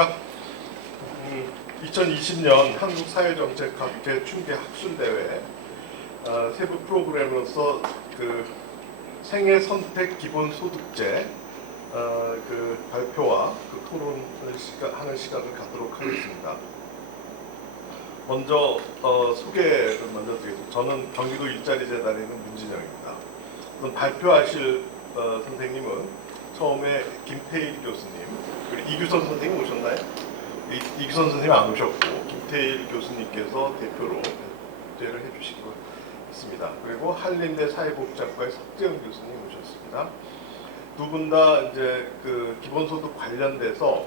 안녕하십니까. 2020년 한국사회정책학회 춘계 학술대회 세부 프로그램으로서 그 생애 선택 기본소득제 그 발표와 그 토론을 하는 시간을 갖도록 하겠습니다. 먼저 소개를 먼저 드리겠습니다. 저는 경기도 일자리재단에 있는 문진영입니다. 발표하실 선생님은 처음에 김태일 교수님, 그리고 이규선 선생님 오셨나요? 이규선 선생님 안 오셨고 김태일 교수님께서 대표로 발제를 해주시고 있습니다. 그리고 한림대 사회복지학과의 석재훈 교수님 오셨습니다. 두 분 다 이제 그 기본소득 관련돼서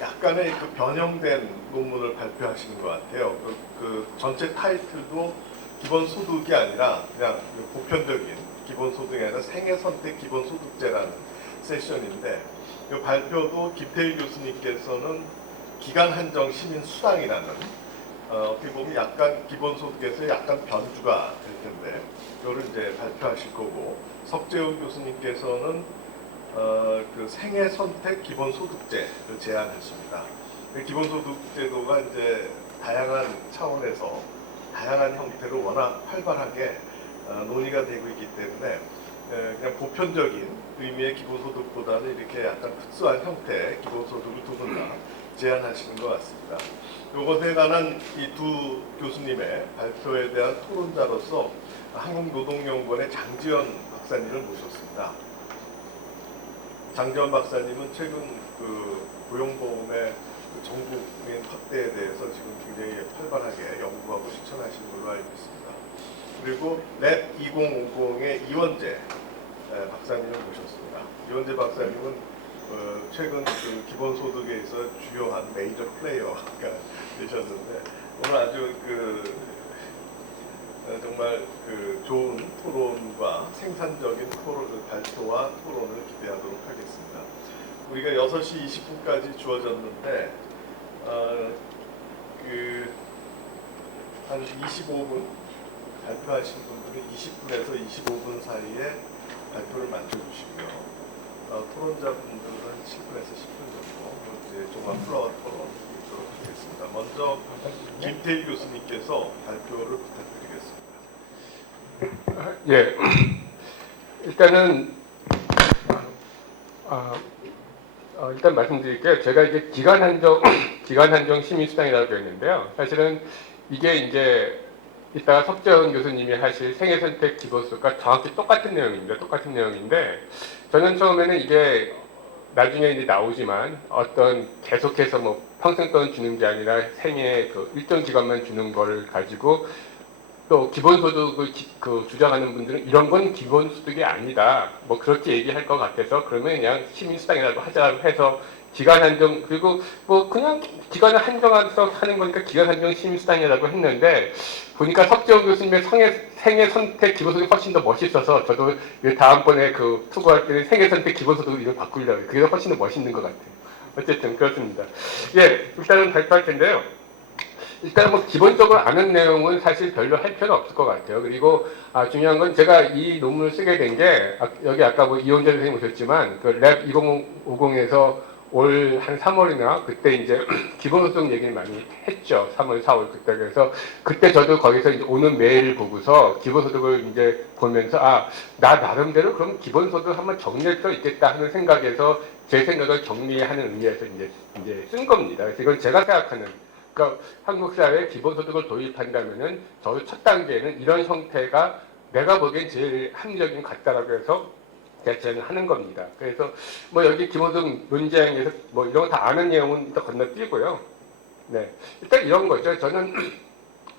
약간의 그 변형된 논문을 발표하시는 것 같아요. 그 전체 타이틀도 기본소득이 아니라 그냥 보편적인 기본소득이 아니라 생애선택 기본소득제라는 세션인데, 이 발표도 김태일 교수님께서는 기간 한정 시민 수당이라는 어떻게 보면 약간 기본소득에서 약간 변주가 될 텐데 이거를 이제 발표하실 거고, 석재훈 교수님께서는 그 생애 선택 기본소득제를 제안했습니다. 기본소득제도가 이제 다양한 차원에서 다양한 형태로 워낙 활발하게 논의가 되고 있기 때문에 그냥 보편적인 의미의 기본소득보다는 이렇게 약간 특수한 형태의 기본소득을 두 분 다 제안하시는 것 같습니다. 이것에 관한 이 두 교수님의 발표에 대한 토론자로서 한국노동연구원의 장지연 박사님을 모셨습니다. 장지연 박사님은 최근 그 고용보험의 그 전국민 확대에 대해서 지금 굉장히 활발하게 연구하고 실천하시는 걸로 알고 있습니다. 그리고 랩 2050의 이원재 박사님을 모셨습니다. 이원재 박사님은 최근 그 기본소득에 있어 주요한 메이저 플레이어가 되셨는데 오늘 아주 그 정말 그 좋은 토론과 생산적인 발표와 토론을 기대하도록 하겠습니다. 우리가 6시 20분까지 주어졌는데 한 25분 발표하신 분들은 20분에서 25분 사이에 발표를 마쳐주시고요. 토론자분들은 7분에서 10분 정도 이제 종합 플로어 토론 있도록 하겠습니다. 먼저 김태일 교수님께서 발표를 부탁드리겠습니다. 예, 일단은 일단 말씀드릴게요. 제가 이제 기간 한정 시민 수당이라고 했는데요. 사실은 이게 이제 이따가 석재훈 교수님이 하실 생애선택 기본소득과 정확히 똑같은 내용입니다. 똑같은 내용인데 저는 처음에는 이게 나중에 이제 나오지만 어떤 계속해서 뭐 평생 동안 주는 게 아니라 생애 그 일정 기간만 주는 거를 가지고 또 기본소득을 주장하는 분들은 이런 건 기본소득이 아니다, 뭐 그렇게 얘기할 것 같아서 그러면 그냥 시민수당이라고 하자고 해서 기간 한정, 그리고 뭐 그냥 기간을 한정해서 하는 거니까 기간 한정 시민수당이라고 했는데 보니까 석재훈 교수님의 생애 선택 기본소득이 훨씬 더 멋있어서 저도 다음번에 그 투구할 때는 생애 선택 기본소득 이름 바꾸려고 해요. 그게 훨씬 더 멋있는 것 같아요. 어쨌든 그렇습니다. 예, 일단은 발표할 텐데요. 일단 뭐 기본적으로 아는 내용은 사실 별로 할 필요는 없을 것 같아요. 그리고 중요한 건 제가 이 논문을 쓰게 된 게 여기 아까 뭐 이원재 선생님 오셨지만 그 랩 2050에서 올 한 3월이나 그때 이제 기본소득 얘기를 많이 했죠. 3월, 4월 그때. 그래서 그때 저도 거기서 이제 오는 메일을 보고서 기본소득을 이제 보면서 나 나름대로 그럼 기본소득 한번 정리할 수 있겠다 하는 생각에서 제 생각을 정리하는 의미에서 이제 쓴 겁니다. 그래서 이건 제가 생각하는, 그러니까 한국 사회에 기본소득을 도입한다면은 저 첫 단계는 이런 형태가 내가 보기엔 제일 합리적인 것 같다라고 해서 제안을 하는 겁니다. 그래서 뭐 여기 기본소득 논쟁에서 뭐 이런 거 다 아는 내용은 일단 건너뛰고요. 네, 일단 이런 거죠. 저는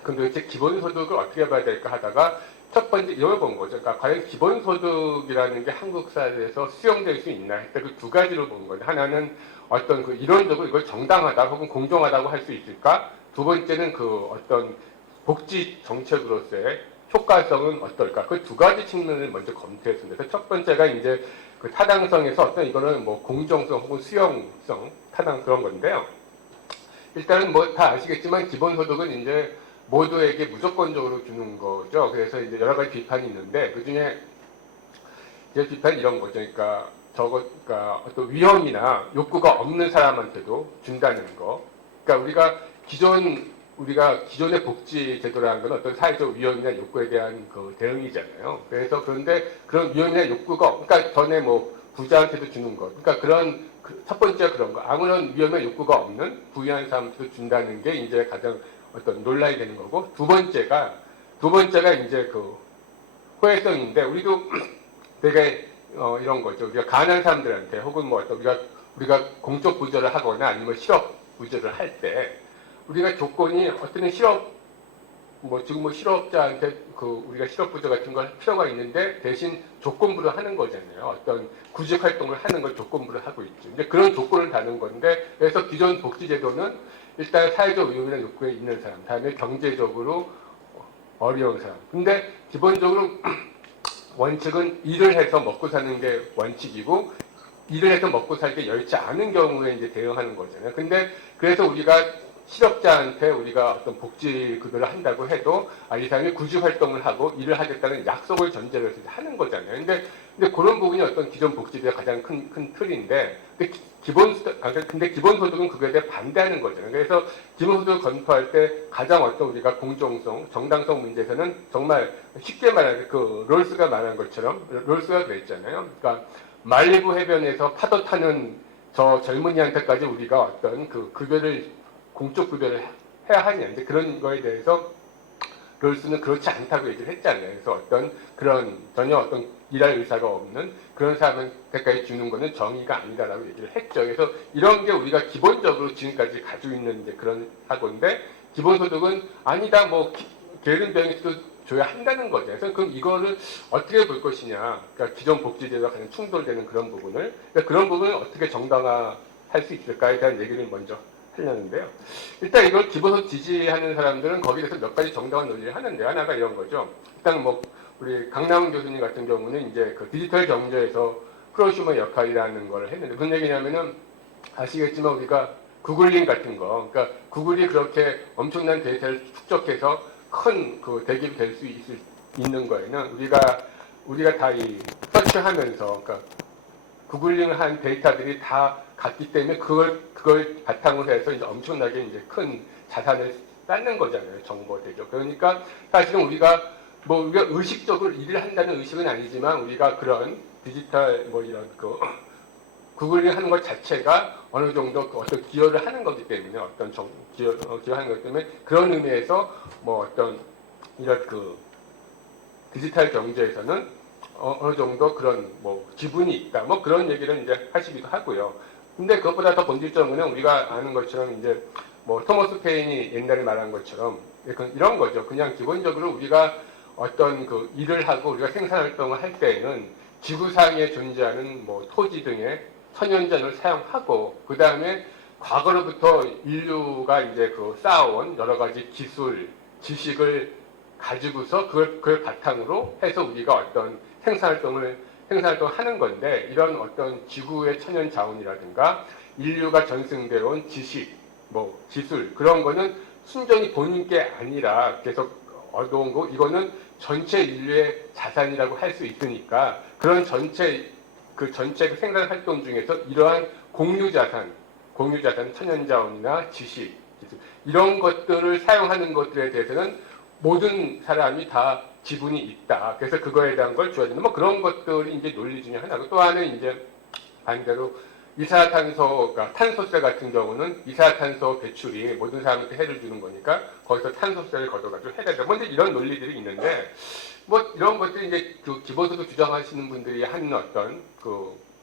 그럼 도대체 기본소득을 어떻게 봐야 될까 하다가 첫 번째 이걸 본 거죠. 그러니까 과연 기본소득이라는 게 한국 사회에서 수용될 수 있나 했을 때 그 두 가지로 본 거죠. 하나는 어떤 그 이론적으로 이걸 정당하다 혹은 공정하다고 할 수 있을까? 두 번째는 그 어떤 복지 정책으로서의 효과성은 어떨까? 그 두 가지 측면을 먼저 검토했습니다. 그래서 첫 번째가 이제 그 타당성에서 어떤 이거는 뭐 공정성 혹은 수용성, 타당 그런 건데요. 일단은 뭐 다 아시겠지만 기본소득은 이제 모두에게 무조건적으로 주는 거죠. 그래서 이제 여러 가지 비판이 있는데 그 중에 이제 비판이 이런 거죠. 그러니까 그러니까 어떤 위험이나 욕구가 없는 사람한테도 준다는 거. 그러니까 우리가 기존의 복지 제도라는 건 어떤 사회적 위험이나 욕구에 대한 그 대응이잖아요. 그래서 그런데 그런 위험이나 욕구가, 그러니까 전에 뭐 부자한테도 주는 것. 그러니까 그런 첫 번째가 그런 거. 아무런 위험이나 욕구가 없는 부유한 사람한테도 준다는 게 이제 가장 어떤 논란이 되는 거고, 두 번째가 이제 그 호혜성인데, 우리도 되게 이런 거죠. 우리가 가난한 사람들한테 혹은 뭐 어떤 우리가 공적 부조를 하거나 아니면 실업 부조를 할 때 우리가 조건이 어떤 지금 뭐 실업자한테 우리가 실업 부조 같은 걸 할 필요가 있는데 대신 조건부로 하는 거잖아요. 어떤 구직 활동을 하는 걸 조건부로 하고 있죠. 이제 그런 조건을 다는 건데, 그래서 기존 복지제도는 일단 사회적 위험이나 욕구에 있는 사람, 다음에 경제적으로 어려운 사람. 근데 기본적으로 원칙은 일을 해서 먹고 사는 게 원칙이고, 일을 해서 먹고 살게 여의치 않은 경우에 이제 대응하는 거잖아요. 근데 그래서 우리가 실업자한테 우리가 어떤 복지급여를 한다고 해도 이 사람이 구직 활동을 하고 일을 하겠다는 약속을 전제로 해서 하는 거잖아요. 근데 그런 부분이 어떤 기존 복지제도의 가장 큰 틀인데, 근데 기본소득은 그거에 대해 반대하는 거잖아요. 그래서 기본소득을 건포할 때 가장 어떤 우리가 공정성, 정당성 문제에서는 정말 쉽게 말하면 롤스가 말한 것처럼, 롤스가 그랬잖아요. 그러니까 말리부 해변에서 파도 타는 저 젊은이한테까지 우리가 어떤 공적 급여를 해야 하냐. 이제 그런 거에 대해서 롤스는 그렇지 않다고 얘기를 했잖아요. 그래서 전혀 어떤 일할 의사가 없는 그런 사람한테까지 주는 거는 정의가 아니다라고 얘기를 했죠. 그래서 이런 게 우리가 기본적으로 지금까지 가지고 있는 이제 그런 사고인데, 기본소득은 아니다, 뭐, 게으름병에서도 줘야 한다는 거죠. 그래서 그럼 이거를 어떻게 볼 것이냐. 그러니까 기존 복지제도와 가장 충돌되는 그런 부분을, 그러니까 그런 부분을 어떻게 정당화할 수 있을까에 대한 얘기를 먼저 하려는데요. 일단 이걸 기본소득 지지하는 사람들은 거기에 대해서 몇 가지 정당한 논리를 하는데, 하나가 이런 거죠. 일단 뭐 우리 강남훈 교수님 같은 경우는 이제 디지털 경제에서 프로슈머 역할이라는 걸 했는데, 무슨 얘기냐면은 아시겠지만 우리가 구글링 같은 거, 그러니까 구글이 그렇게 엄청난 데이터를 축적해서 큰 대기업이 될 수 있는 거에는 우리가 다 서치하면서, 그러니까 구글링을 한 데이터들이 다 같기 때문에 그걸 바탕으로 해서 이제 엄청나게 이제 큰 자산을 쌓는 거잖아요. 정보 대죠. 그러니까 사실은 우리가 의식적으로 일을 한다는 의식은 아니지만 우리가 그런 디지털 이런 구글링 하는 것 자체가 어느 정도 어떤 기여를 하는 거기 때문에 기여하는 것 때문에 그런 의미에서 어떤 이런 디지털 경제에서는 어느 정도 그런 기분이 있다. 그런 얘기를 이제 하시기도 하고요. 근데 그것보다 더 본질적으로는 우리가 아는 것처럼 이제 토머스 페인이 옛날에 말한 것처럼 이런 거죠. 그냥 기본적으로 우리가 어떤 일을 하고 우리가 생산 활동을 할 때에는 지구상에 존재하는 토지 등의 천연자원을 사용하고, 그 다음에 과거로부터 인류가 이제 쌓아온 여러 가지 기술, 지식을 가지고서 그걸 바탕으로 해서 우리가 어떤 생산활동을 하는 건데, 이런 어떤 지구의 천연 자원이라든가 인류가 전승되어 온 지식, 기술, 그런 거는 순전히 본인 게 아니라 계속 얻어온 거, 이거는 전체 인류의 자산이라고 할 수 있으니까 그런 전체 생산 활동 중에서 이러한 공유자산, 천연자원이나 지식, 기술, 이런 것들을 사용하는 것들에 대해서는 모든 사람이 다 지분이 있다. 그래서 그거에 대한 걸 줘야 된다. 그런 것들이 이제 논리 중에 하나고, 또 하나는 이제 반대로 그러니까 탄소세 같은 경우는 이산화탄소 배출이 모든 사람한테 해를 주는 거니까 거기서 탄소세를 걷어가지고 해야 된다. 이제 이런 논리들이 있는데, 이런 것들이 이제 기본소득 주장하시는 분들이 하는 어떤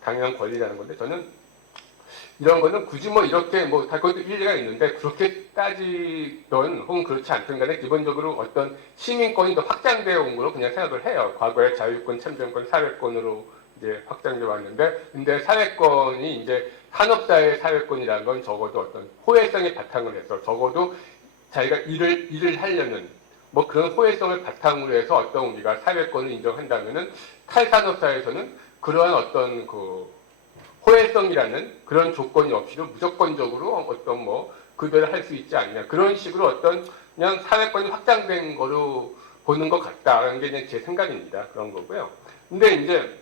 당연한 권리라는 건데, 저는 이런 거는 굳이 이렇게 다 그것도 일리가 있는데, 그렇게 따지던 혹은 그렇지 않든 간에 기본적으로 어떤 시민권이 더 확장되어 온 걸로 그냥 생각을 해요. 과거에 자유권, 참정권, 사회권으로 이제 확장되어 왔는데, 근데 사회권이 이제 산업사회의 사회권이라는 건 적어도 어떤 호혜성에 바탕을 해서, 적어도 자기가 일을 하려는 그런 호혜성을 바탕으로 해서 어떤 우리가 사회권을 인정한다면은, 탈산업사회에서는 그러한 어떤 호혜성이라는 그런 조건이 없이도 무조건적으로 어떤 급여를 할 수 있지 않냐. 그런 식으로 어떤 그냥 사회권이 확장된 거로 보는 것 같다라는 게 제 생각입니다. 그런 거고요. 근데 이제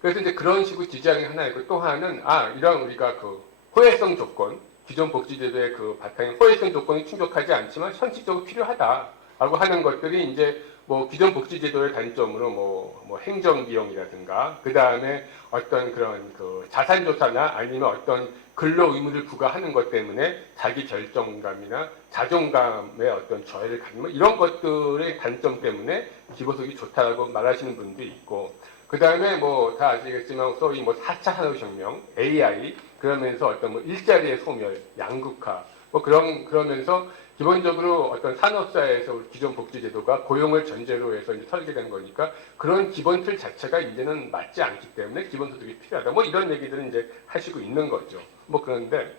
그래서 이제 그런 식으로 지지하는 게 하나 있고 또 하나는 이런 우리가 그 호혜성 조건, 기존 복지제도의 그 바탕에 호혜성 조건이 충족하지 않지만 현실적으로 필요하다라고 하는 것들이 이제 뭐 기존 복지제도의 단점으로 뭐 행정 비용이라든가 그 다음에 어떤 그런 그 자산 조사나 아니면 어떤 근로 의무를 부과하는 것 때문에 자기 결정감이나 자존감의 어떤 저해를 갖는 뭐 이런 것들의 단점 때문에 기본소득이 좋다라고 말하시는 분도 있고 그 다음에 뭐 다 아시겠지만 소위 뭐 4차 산업혁명, AI 그러면서 어떤 뭐 일자리의 소멸, 양극화 뭐 그러면서 기본적으로 어떤 산업사회에서 기존 복지제도가 고용을 전제로 해서 이제 설계된 거니까 그런 기본 틀 자체가 이제는 맞지 않기 때문에 기본소득이 필요하다. 뭐 이런 얘기들은 이제 하시고 있는 거죠. 뭐 그런데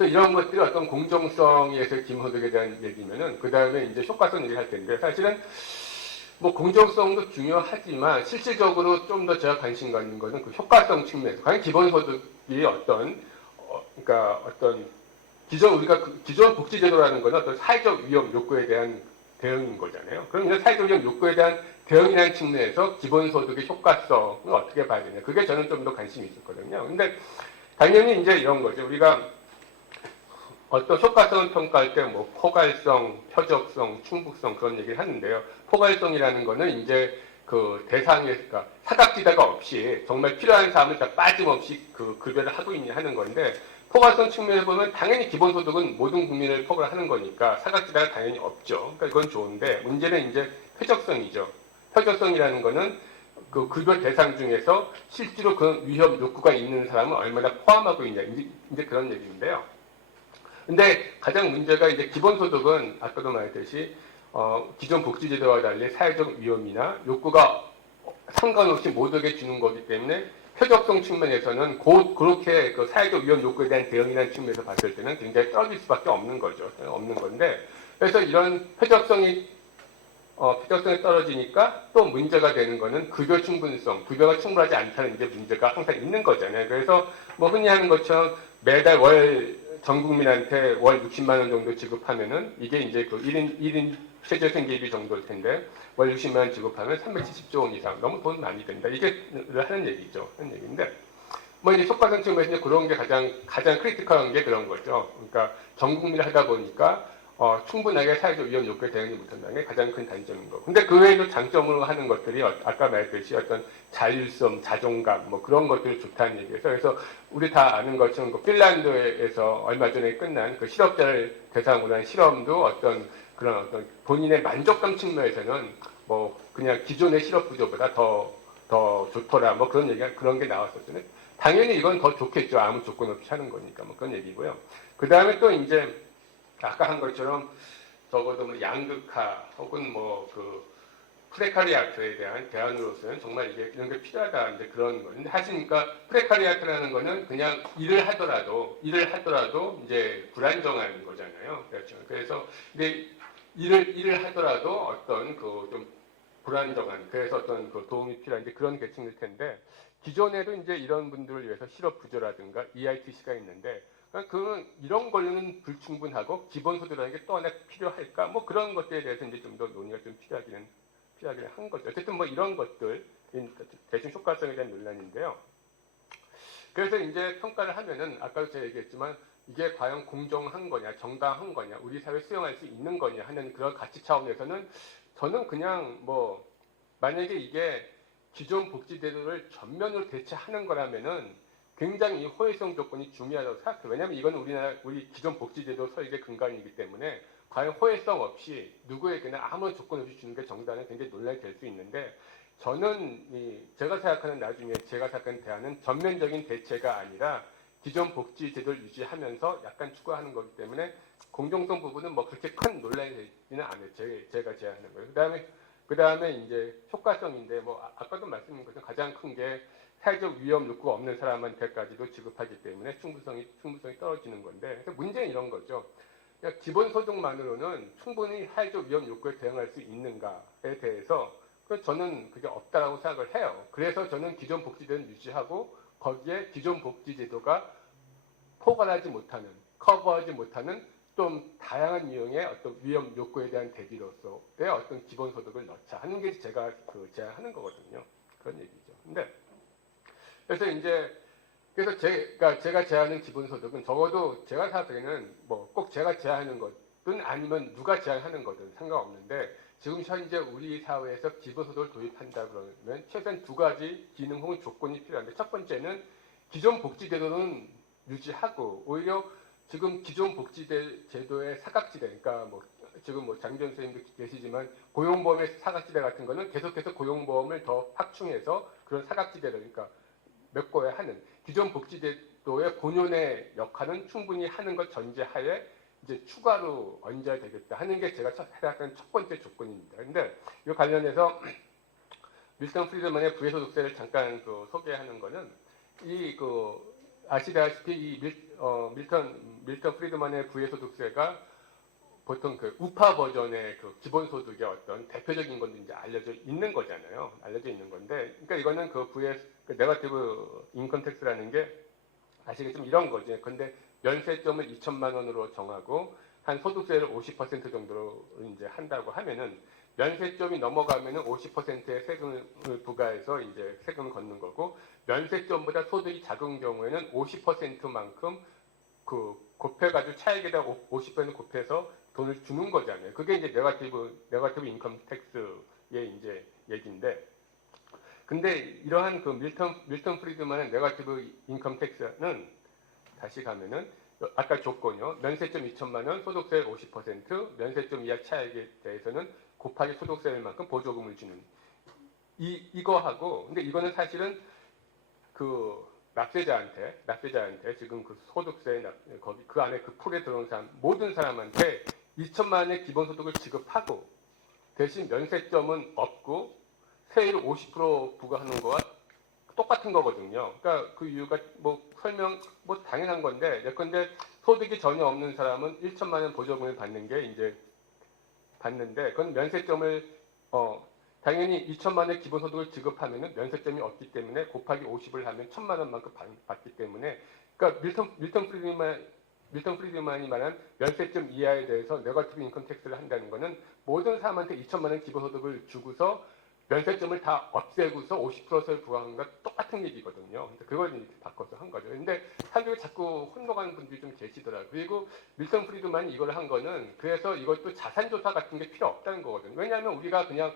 이런 것들이 어떤 공정성에서 기본소득에 대한 얘기면은 그 다음에 이제 효과성 얘기를 할 텐데 사실은 뭐 공정성도 중요하지만 실질적으로 좀 더 제가 관심 갖는 것은 그 효과성 측면에서 과연 기본소득이 그러니까 어떤 기존 복지제도라는 것은 어떤 사회적 위험 요구에 대한 대응인 거잖아요. 그럼 이런 사회적 위험 요구에 대한 대응이라는 측면에서 기본소득의 효과성을 어떻게 봐야 되냐. 그게 저는 좀 더 관심이 있었거든요. 근데 당연히 이제 이런 거죠. 우리가 어떤 효과성을 평가할 때 뭐 포괄성, 표적성, 충북성 그런 얘기를 하는데요. 포괄성이라는 거는 이제 그 대상에 그러니까 사각지대가 없이 정말 필요한 사람을 다 빠짐없이 그 급여를 하고 있냐 하는 건데 포괄성 측면에서 보면 당연히 기본소득은 모든 국민을 포괄하는 거니까 사각지대가 당연히 없죠. 그러니까 그건 좋은데 문제는 이제 표적성이죠. 표적성이라는 거는 그 급여 대상 중에서 실제로 그런 위험 욕구가 있는 사람을 얼마나 포함하고 있냐 이제 그런 얘기인데요. 근데 가장 문제가 이제 기본소득은 아까도 말했듯이 기존 복지제도와 달리 사회적 위험이나 욕구가 상관없이 모두에게 주는 거기 때문에 표적성 측면에서는 그렇게 그 사회적 위험 욕구에 대한 대응이라는 측면에서 봤을 때는 굉장히 떨어질 수밖에 없는 거죠. 없는 건데 그래서 이런 표적성이 떨어지니까 또 문제가 되는 거는 급여 충분성, 급여가 충분하지 않다는 이제 문제가 항상 있는 거잖아요. 그래서 뭐 흔히 하는 것처럼 매달 전 국민한테 월 60만 원 정도 지급하면은 이게 이제 그 1인 최저생계비 정도일 텐데 월 60만 원 지급하면 370조 원 이상 너무 돈 많이 든다. 이게 하는 얘기죠. 하는 얘기인데 뭐 이제 효과성 측면에서 이제 그런 게 가장 크리티컬한 게 그런 거죠. 그러니까 전 국민을 하다 보니까 충분하게 사회적 위험 요구에 대응이 못한다는 게 가장 큰 단점인 거고. 근데 그 외에도 장점으로 하는 것들이 아까 말했듯이 어떤 자율성, 자존감, 뭐 그런 것들이 좋다는 얘기에서 그래서 우리 다 아는 것처럼 그 핀란드에서 얼마 전에 끝난 그 실업자를 대상으로 한 실험도 어떤 본인의 만족감 측면에서는 뭐 그냥 기존의 실업 구조보다 더 좋더라. 뭐 그런 게 나왔었잖아요. 당연히 이건 더 좋겠죠. 아무 조건 없이 하는 거니까. 뭐 그런 얘기고요. 그 다음에 또 이제 아까 한 것처럼 적어도 뭐 양극화 혹은 뭐 그 프레카리아트에 대한 대안으로서는 정말 이런 게 필요하다 이제 그런 거. 근데 하시니까 프레카리아트라는 거는 그냥 일을 하더라도 이제 불안정한 거잖아요. 그렇죠. 그래서 근데 일을 하더라도 어떤 그 좀 불안정한 그래서 어떤 그 도움이 필요한 이제 그런 계층일 텐데 기존에도 이제 이런 분들을 위해서 실업 구조라든가 EITC가 있는데 그러니까 이런 걸로는 불충분하고 기본소득이라는 게 또 하나 필요할까? 뭐 그런 것들에 대해서 이제 좀 더 논의가 좀 필요하기는 한 거죠. 어쨌든 뭐 이런 것들 대신 효과성에 대한 논란인데요. 그래서 이제 평가를 하면은 아까도 제가 얘기했지만 이게 과연 공정한 거냐, 정당한 거냐, 우리 사회에 수용할 수 있는 거냐 하는 그런 가치 차원에서는 저는 그냥 뭐 만약에 이게 기존 복지제도를 전면으로 대체하는 거라면은 굉장히 이 호혜성 조건이 중요하다고 생각해요. 왜냐하면 이건 우리 기존 복지제도 설계 근간이기 때문에 과연 호혜성 없이 누구에게나 아무런 조건 없이 주는 게 정당은 굉장히 논란이 될 수 있는데 저는 제가 생각하는 대안은 전면적인 대체가 아니라 기존 복지제도를 유지하면서 약간 추가하는 거기 때문에 공정성 부분은 뭐 그렇게 큰 논란이 되지는 않아요. 제가 제안하는 거예요. 그 다음에 이제 효과성인데 뭐 아까도 말씀드린 것처럼 가장 큰 게 사회적 위험 욕구가 없는 사람한테까지도 지급하기 때문에 충분성이 떨어지는 건데 그래서 문제는 이런 거죠. 그러니까 기본소득만으로는 충분히 사회적 위험 욕구에 대응할 수 있는가에 대해서 저는 그게 없다라고 생각을 해요. 그래서 저는 기존 복지제도는 유지하고 거기에 기존 복지제도가 커버하지 못하는 좀 다양한 유형의 어떤 위험 욕구에 대한 대비로서의 어떤 기본소득을 넣자 하는 게 제가 제안하는 거거든요. 그런 얘기죠. 근데 그래서 이제 그래서 제가 제안하는 기본소득은 적어도 제가 생각하기에는 뭐 꼭 제가 제안하는 것든 아니면 누가 제안하는 거든 상관없는데 지금 현재 우리 사회에서 기본소득을 도입한다 그러면 최소한 두 가지 기능 혹은 조건이 필요한데 첫 번째는 기존 복지제도는 유지하고 오히려 지금 기존 복지제도의 사각지대, 그러니까 뭐 지금 뭐 장전 선생님도 계시지만 고용보험의 사각지대 같은 거는 계속해서 고용보험을 더 확충해서 그런 사각지대를 그러니까 메꿔야 하는 기존 복지제도의 본연의 역할은 충분히 하는 것 전제하에 이제 추가로 얹어야 되겠다 하는 게 제가 생각하는 첫 번째 조건입니다. 근데 이 관련해서 밀턴 프리드만의 부의소득세를 잠깐 소개하는 거는 아시다시피 밀턴 프리드만의 부의소득세가 보통 그 우파 버전의 그 기본소득의 어떤 대표적인 건 이제 알려져 있는 거잖아요. 알려져 있는 건데, 그러니까 이거는 그 네거티브 인컴 텍스라는 게 아시겠지만 이런 거죠. 근데 면세점을 2천만 원으로 정하고 한 소득세를 50% 정도로 이제 한다고 하면은 면세점이 넘어가면은 50%의 세금을 부과해서 이제 세금을 걷는 거고 면세점보다 소득이 작은 경우에는 50%만큼 그 곱해가지고 차액에다 50% 곱해서 돈을 주는 거잖아요. 그게 이제 네거티브 인컴 텍스의 이제 얘기인데, 근데 이러한 그 밀턴 프리드만의 네거티브 인컴 텍스는 다시 가면은 아까 조건요. 면세점 2천만 원, 소득세 50%, 면세점 이하 차액에 대해서는 곱하기 소득세만큼 보조금을 주는 이거하고, 근데 이거는 사실은 그 납세자한테 지금 그 소득세 거기 그 안에 그 풀에 들어온 사람 모든 사람한테 2천만 원의 기본소득을 지급하고 대신 면세점은 없고 세율 50% 부과하는 거와 똑같은 거거든요. 그러니까 그 이유가 뭐 당연한 건데 예컨대 소득이 전혀 없는 사람은 1천만 원 보조금을 받는 게 이제 받는데 그건 면세점을 당연히 2천만 원의 기본소득을 지급하면은 면세점이 없기 때문에 곱하기 50을 하면 1천만 원만큼 받기 때문에 그러니까 밀턴 프리드만이 말한 면세점 이하에 대해서 네거티브 인컴 텍스를 한다는 거는 모든 사람한테 2천만 원 기본소득을 주고서 면세점을 다 없애고서 50%를 부과하는 것과 똑같은 얘기거든요. 그걸 이렇게 바꿔서 한 거죠. 근데 사람들이 자꾸 혼동하는 분들이 좀 계시더라고요. 그리고 밀턴 프리드만이 이걸 한 거는 그래서 이것도 자산조사 같은 게 필요 없다는 거거든요. 왜냐하면 우리가 그냥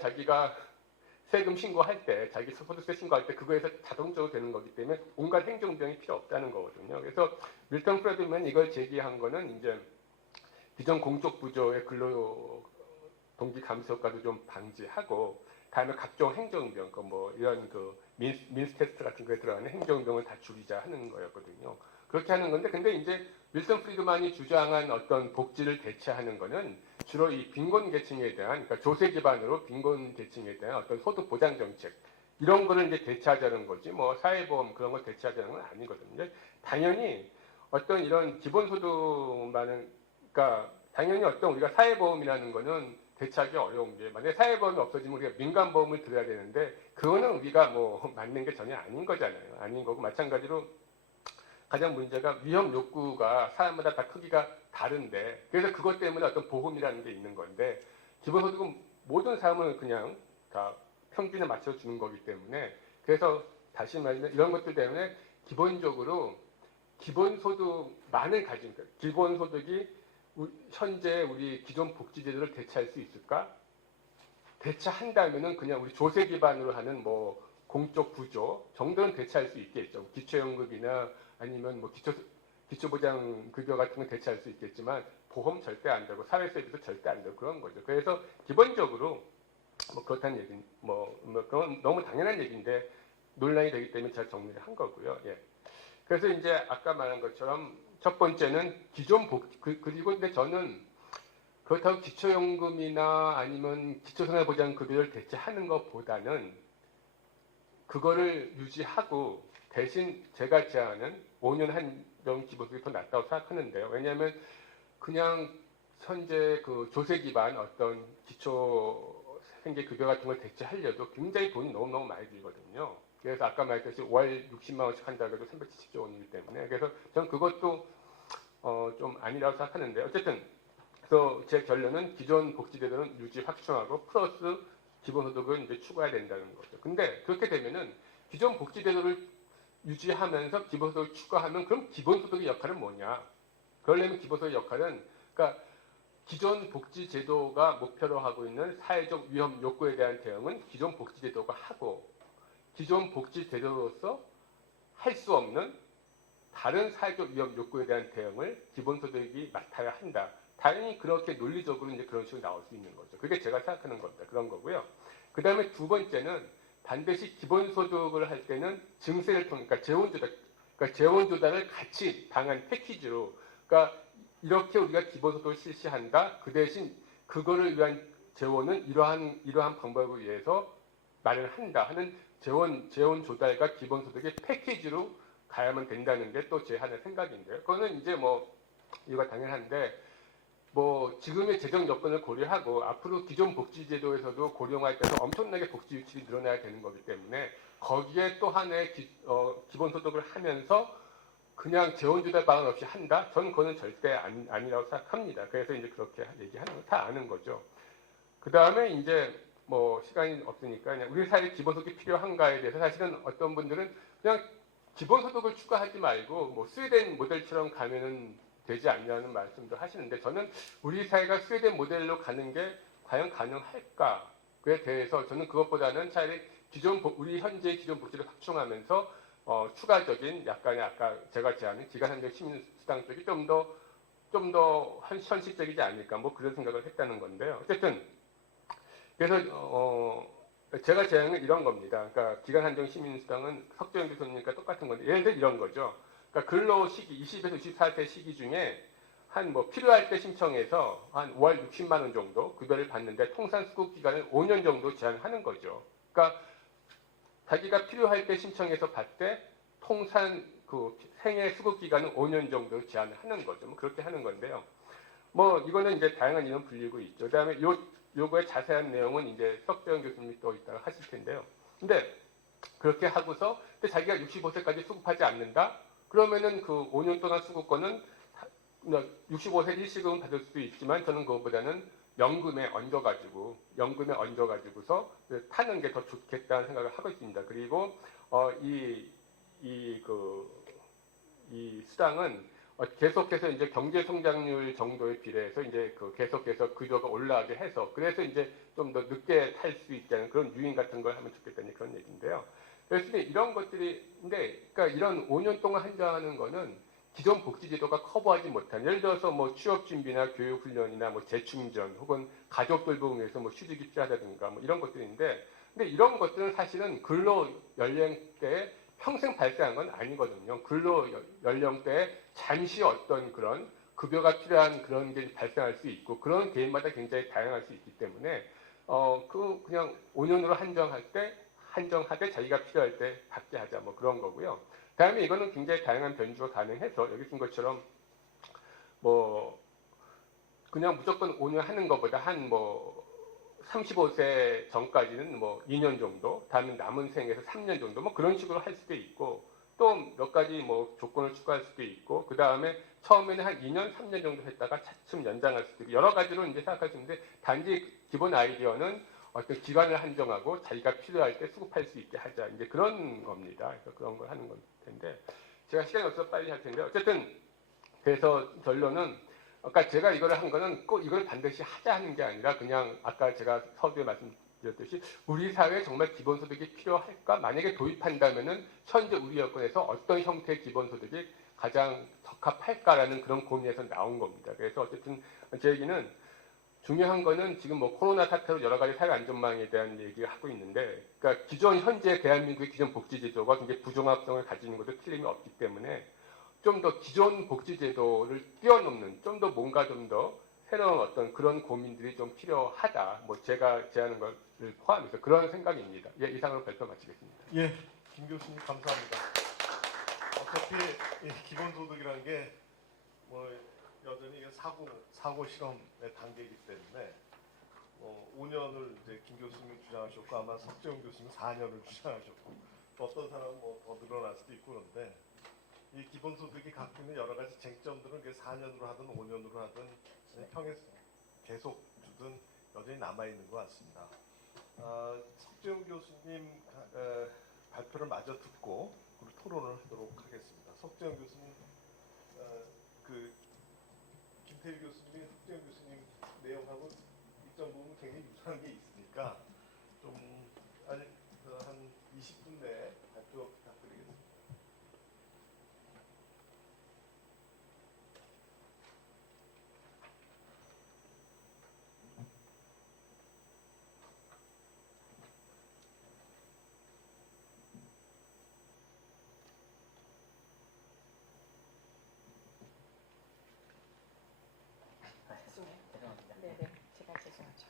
자기가 세금 신고할 때, 자기 소득세 신고할 때 그거에서 자동적으로 되는 거기 때문에 온갖 행정비용이 필요 없다는 거거든요. 그래서 밀턴 프리드만이 이걸 제기한 거는 이제 기존 공적 부조의 근로 동기 감소 효과도 좀 방지하고 다음에 각종 행정비용, 뭐 이런 그 민스 테스트 같은 거에 들어가는 행정비용을 다 줄이자 하는 거였거든요. 그렇게 하는 건데, 근데 이제 밀턴 프리드만이 주장한 어떤 복지를 대체하는 거는 주로 이 빈곤 계층에 대한, 그러니까 조세 기반으로 빈곤 계층에 대한 어떤 소득 보장 정책 이런 거를 이제 대체하자는 거지, 뭐 사회보험 그런 걸 대체하자는 건 아니거든요. 당연히 어떤 이런 기본소득만은, 그러니까 당연히 어떤 우리가 사회보험이라는 거는 대체하기 어려운 게 만약에 사회보험이 없어지면 우리가 민간보험을 들어야 되는데 그거는 우리가 뭐 맞는 게 전혀 아닌 거잖아요. 아닌 거고 마찬가지로 가장 문제가 위험 욕구가 사람마다 다 크기가 다른데 그래서 그것 때문에 어떤 보험이라는 게 있는 건데 기본소득은 모든 사람은 그냥 다 평균에 맞춰 주는 거기 때문에 그래서 다시 말하면 이런 것들 때문에 기본적으로 기본소득만을 가진 거예요. 기본소득이 현재 우리 기존 복지제도를 대체할 수 있을까? 대체한다면은 그냥 우리 조세 기반으로 하는 뭐 공적 구조 정도는 대체할 수 있겠죠. 기초연금이나 아니면 뭐 기초보장급여 같은 건 대체할 수 있겠지만 보험 절대 안 되고 사회세비도 절대 안 되고 그런 거죠. 그래서 기본적으로 뭐 그렇다는 얘기, 뭐 그건 너무 당연한 얘기인데 논란이 되기 때문에 제가 정리를 한 거고요. 예. 그래서 이제 아까 말한 것처럼 첫 번째는 기존 그리고 근데 저는 그렇다고 기초연금이나 아니면 기초생활보장급여를 대체하는 것보다는 그거를 유지하고 대신 제가 제안하는 5년 한정 기본소득이 더 낫다고 생각하는데요. 왜냐하면 그냥 현재 그 조세 기반 어떤 기초 생계급여 같은 걸 대체하려도 굉장히 돈이 너무너무 많이 들거든요. 그래서 아까 말했듯이 월 60만 원씩 한다고 해도 370조 원이기 때문에 그래서 저는 그것도 좀 아니라고 생각하는데 어쨌든 그래서 제 결론은 기존 복지제도는 유지 확충하고 플러스 기본소득은 이제 추가해야 된다는 거죠. 근데 그렇게 되면은 기존 복지제도를 유지하면서 기본소득을 추가하면 그럼 기본소득의 역할은 뭐냐? 그러려면 기본소득의 역할은 그러니까 기존 복지제도가 목표로 하고 있는 사회적 위험 욕구에 대한 대응은 기존 복지제도가 하고 기존 복지제도로서 할 수 없는 다른 사회적 위험 욕구에 대한 대응을 기본소득이 맡아야 한다. 당연히 그렇게 논리적으로 이제 그런 식으로 나올 수 있는 거죠. 그게 제가 생각하는 겁니다. 그런 거고요. 그 다음에 두 번째는 반드시 기본소득을 할 때는 증세를 통해, 그러니까 재원조달을 같이 방한 패키지로, 그러니까 이렇게 우리가 기본소득을 실시한다. 그 대신 그거를 위한 재원은 이러한 방법에 의해서 마련한다 하는 재원 조달과 기본소득의 패키지로 가야만 된다는 게 또 제 하나의 생각인데요. 그거는 이제 뭐 이유가 당연한데 뭐 지금의 재정 여건을 고려하고 앞으로 기존 복지제도에서도 고령화에 따라서 엄청나게 복지 유출이 늘어나야 되는 거기 때문에 거기에 또 하나의 기본소득을 하면서 그냥 재원조달 방안 없이 한다? 저는 그거는 절대 아니라고 생각합니다. 그래서 이제 그렇게 얘기하는 거 다 아는 거죠. 그 다음에 이제 뭐 시간이 없으니까 그냥 우리 사회에 기본소득이 필요한가에 대해서 사실은 어떤 분들은 그냥 기본소득을 추가하지 말고 뭐 스웨덴 모델처럼 가면은 되지 않냐는 말씀도 하시는데 저는 우리 사회가 스웨덴 모델로 가는 게 과연 가능할까에 대해서 저는 그것보다는 차라리 우리 현재의 기존 복지를 확충하면서 추가적인 약간의 아까 제가 제안한 기간한정 시민수당 쪽이 좀 더 현실적이지 않을까 뭐 그런 생각을 했다는 건데요. 어쨌든 그래서 제가 제안은 이런 겁니다. 그러니까 기간한정 시민수당은 석재현 교수님과 똑같은 건데 예를 들어 이런 거죠. 그러니까 근로 시기 20에서 24세 시기 중에 한 뭐 필요할 때 신청해서 한 5월 60만 원 정도 급여를 받는데 통산 수급 기간을 5년 정도 제한하는 거죠. 그러니까 자기가 필요할 때 신청해서 받되 통산 그 생애 수급 기간은 5년 정도 제한하는 거죠. 뭐 그렇게 하는 건데요. 뭐 이거는 이제 다양한 이름 불리고 있죠. 그다음에 요거의 자세한 내용은 이제 석재현 교수님이 또 이따가 하실 텐데요. 근데 그렇게 하고서 근데 자기가 65세까지 수급하지 않는다? 그러면은 그 5년 동안 수급권은 65세 일시금은 받을 수도 있지만 저는 그것보다는 연금에 얹어가지고서 타는 게 더 좋겠다는 생각을 하고 있습니다. 그리고 이 수당은 계속해서 이제 경제 성장률 정도에 비례해서 이제 그 계속해서 급여가 올라가게 해서 그래서 이제 좀 더 늦게 탈 수 있게 하는 그런 유인 같은 걸 하면 좋겠다는 그런 얘기인데요. 그래서 이런 것들이 그러니까 이런 5년 동안 한정하는 거는 기존 복지제도가 커버하지 못한 예를 들어서 뭐 취업 준비나 교육 훈련이나 뭐 재충전 혹은 가족 돌봄을 위해서 뭐 휴직이 필요하다든가 뭐 이런 것들인데 근데 이런 것들은 사실은 근로 연령대에 평생 발생한 건 아니거든요. 근로 연령대에 잠시 어떤 그런 급여가 필요한 그런 게 발생할 수 있고 그런 개인마다 굉장히 다양할 수 있기 때문에 그냥 5년으로 한정하되 자기가 필요할 때 받게 하자 뭐 그런 거고요. 다음에 이거는 굉장히 다양한 변주가 가능해서 여기 쓴 것처럼 뭐 그냥 무조건 5년 하는 것보다 한 뭐 35세 전까지는 뭐 2년 정도, 다음에 남은 생에서 3년 정도 뭐 그런 식으로 할 수도 있고 또 몇 가지 뭐 조건을 추가할 수도 있고 그 다음에 처음에는 한 2년, 3년 정도 했다가 차츰 연장할 수도 있고 여러 가지로 이제 생각할 수 있는데 단지 기본 아이디어는 어떤 기간을 한정하고 자기가 필요할 때 수급할 수 있게 하자 이제 그런 겁니다. 그래서 그런 걸 하는 건 텐데 제가 시간이 없어서 빨리 할 텐데 어쨌든 그래서 결론은 아까 제가 이거를 한 거는 꼭 이걸 반드시 하자 하는 게 아니라 그냥 아까 제가 서두에 말씀드렸듯이 우리 사회에 정말 기본소득이 필요할까? 만약에 도입한다면은 현재 우리 여건에서 어떤 형태의 기본소득이 가장 적합할까라는 그런 고민에서 나온 겁니다. 그래서 어쨌든 제 얘기는 중요한 거는 지금 뭐 코로나 사태로 여러 가지 사회 안전망에 대한 얘기를 하고 있는데 그러니까 기존 현재 대한민국의 기존 복지제도가 굉장히 부종합성을 가지는 것도 틀림이 없기 때문에 좀 더 기존 복지제도를 뛰어넘는 좀 더 뭔가 좀 더 새로운 어떤 그런 고민들이 좀 필요하다. 뭐 제가 제안한 것을 포함해서 그런 생각입니다. 예, 이상으로 발표 마치겠습니다. 예, 김 교수님 감사합니다. 어차피 이 기본소득이라는 게 뭐 여전히 이게 사고 실험의 단계이기 때문에 5년을 이제 김 교수님이 주장하셨고 아마 석재훈 교수님은 4년을 주장하셨고 또 어떤 사람은 뭐 더 늘어날 수도 있고 그런데 이 기본소득이 갖고 있는 여러 가지 쟁점들은 4년으로 하든 5년으로 하든 평에 계속 주든 여전히 남아 있는 것 같습니다. 석재훈 교수님 발표를 마저 듣고 그리고 토론을 하도록 하겠습니다. 석재현 교수님, 그 김태일 교수님, 석재현 교수님 내용하고 일정 부분 굉장히 유사한 게 있으니까 좀 아직 한 20분 내에 발표 부탁드리겠습니다. 죄송합니다. 네네, 제가 죄송하죠.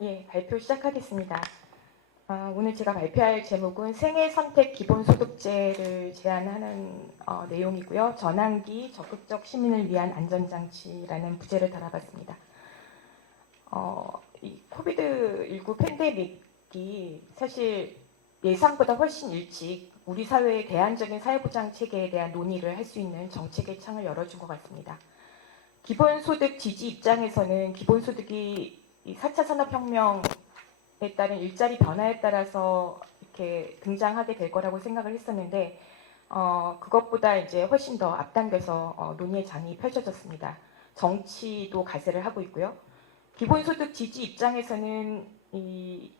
예, 발표 시작하겠습니다. 오늘 제가 발표할 제목은 생애 선택 기본소득제를 제안하는 내용이고요. 전환기 적극적 시민을 위한 안전장치라는 부제를 달아봤습니다. 이 코비드19 팬데믹이 사실 예상보다 훨씬 일찍 우리 사회의 대안적인 사회보장 체계에 대한 논의를 할 수 있는 정책의 창을 열어준 것 같습니다. 기본소득 지지 입장에서는 기본소득이 4차 산업혁명에 따른 일자리 변화에 따라서 이렇게 등장하게 될 거라고 생각을 했었는데 그것보다 이제 훨씬 더 앞당겨서 논의의 장이 펼쳐졌습니다. 정치도 가세를 하고 있고요. 기본소득 지지 입장에서는 이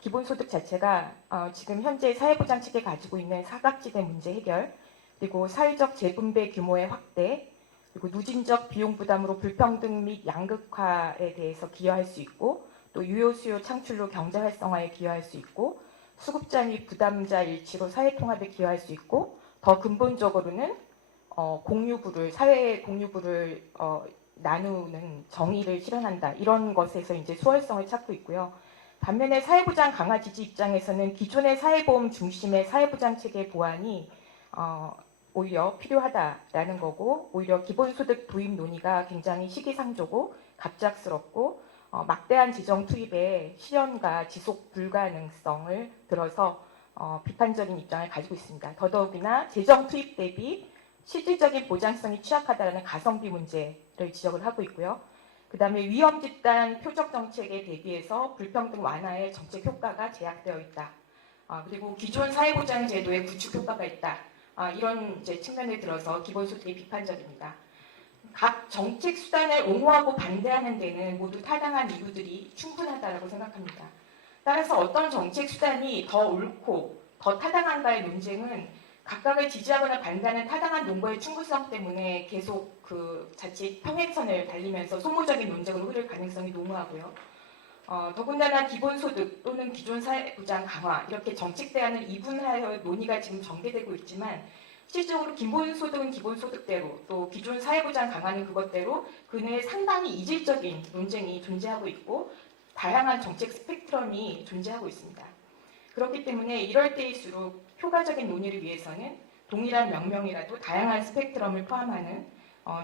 기본소득 자체가 지금 현재 사회보장 체계 가지고 있는 사각지대 문제 해결, 그리고 사회적 재분배 규모의 확대, 그리고 누진적 비용 부담으로 불평등 및 양극화에 대해서 기여할 수 있고, 또 유효 수요 창출로 경제 활성화에 기여할 수 있고, 수급자 및 부담자 일치로 사회 통합에 기여할 수 있고, 더 근본적으로는 공유부를 사회 공유부를 나누는 정의를 실현한다, 이런 것에서 이제 수월성을 찾고 있고요. 반면에 사회보장 강화 지지 입장에서는 기존의 사회보험 중심의 사회보장 체계 보완이 오히려 필요하다라는 거고, 오히려 기본소득 도입 논의가 굉장히 시기상조고 갑작스럽고 막대한 재정 투입의 실현과 지속 불가능성을 들어서 비판적인 입장을 가지고 있습니다. 더더욱이나 재정 투입 대비 실질적인 보장성이 취약하다는 가성비 문제를 지적을 하고 있고요. 그 다음에 위험 집단 표적 정책에 대비해서 불평등 완화의 정책 효과가 제약되어 있다. 그리고 기존 사회보장 제도의 구축 효과가 있다. 이런 이제 측면에 들어서 기본소득이 비판적입니다. 각 정책 수단을 옹호하고 반대하는 데는 모두 타당한 이유들이 충분하다고 생각합니다. 따라서 어떤 정책 수단이 더 옳고 더 타당한가의 논쟁은 각각을 지지하거나 반대하는 타당한 논거의 충분성 때문에 계속 그 자칫 평행선을 달리면서 소모적인 논쟁으로 흐를 가능성이 농후하고요. 더군다나 기본소득 또는 기존 사회보장 강화 이렇게 정책 대안을 이분하여 논의가 지금 전개되고 있지만 실질적으로 기본소득은 기본소득대로 또 기존 사회보장 강화는 그것대로 그 내에 상당히 이질적인 논쟁이 존재하고 있고 다양한 정책 스펙트럼이 존재하고 있습니다. 그렇기 때문에 이럴 때일수록 효과적인 논의를 위해서는 동일한 명명이라도 다양한 스펙트럼을 포함하는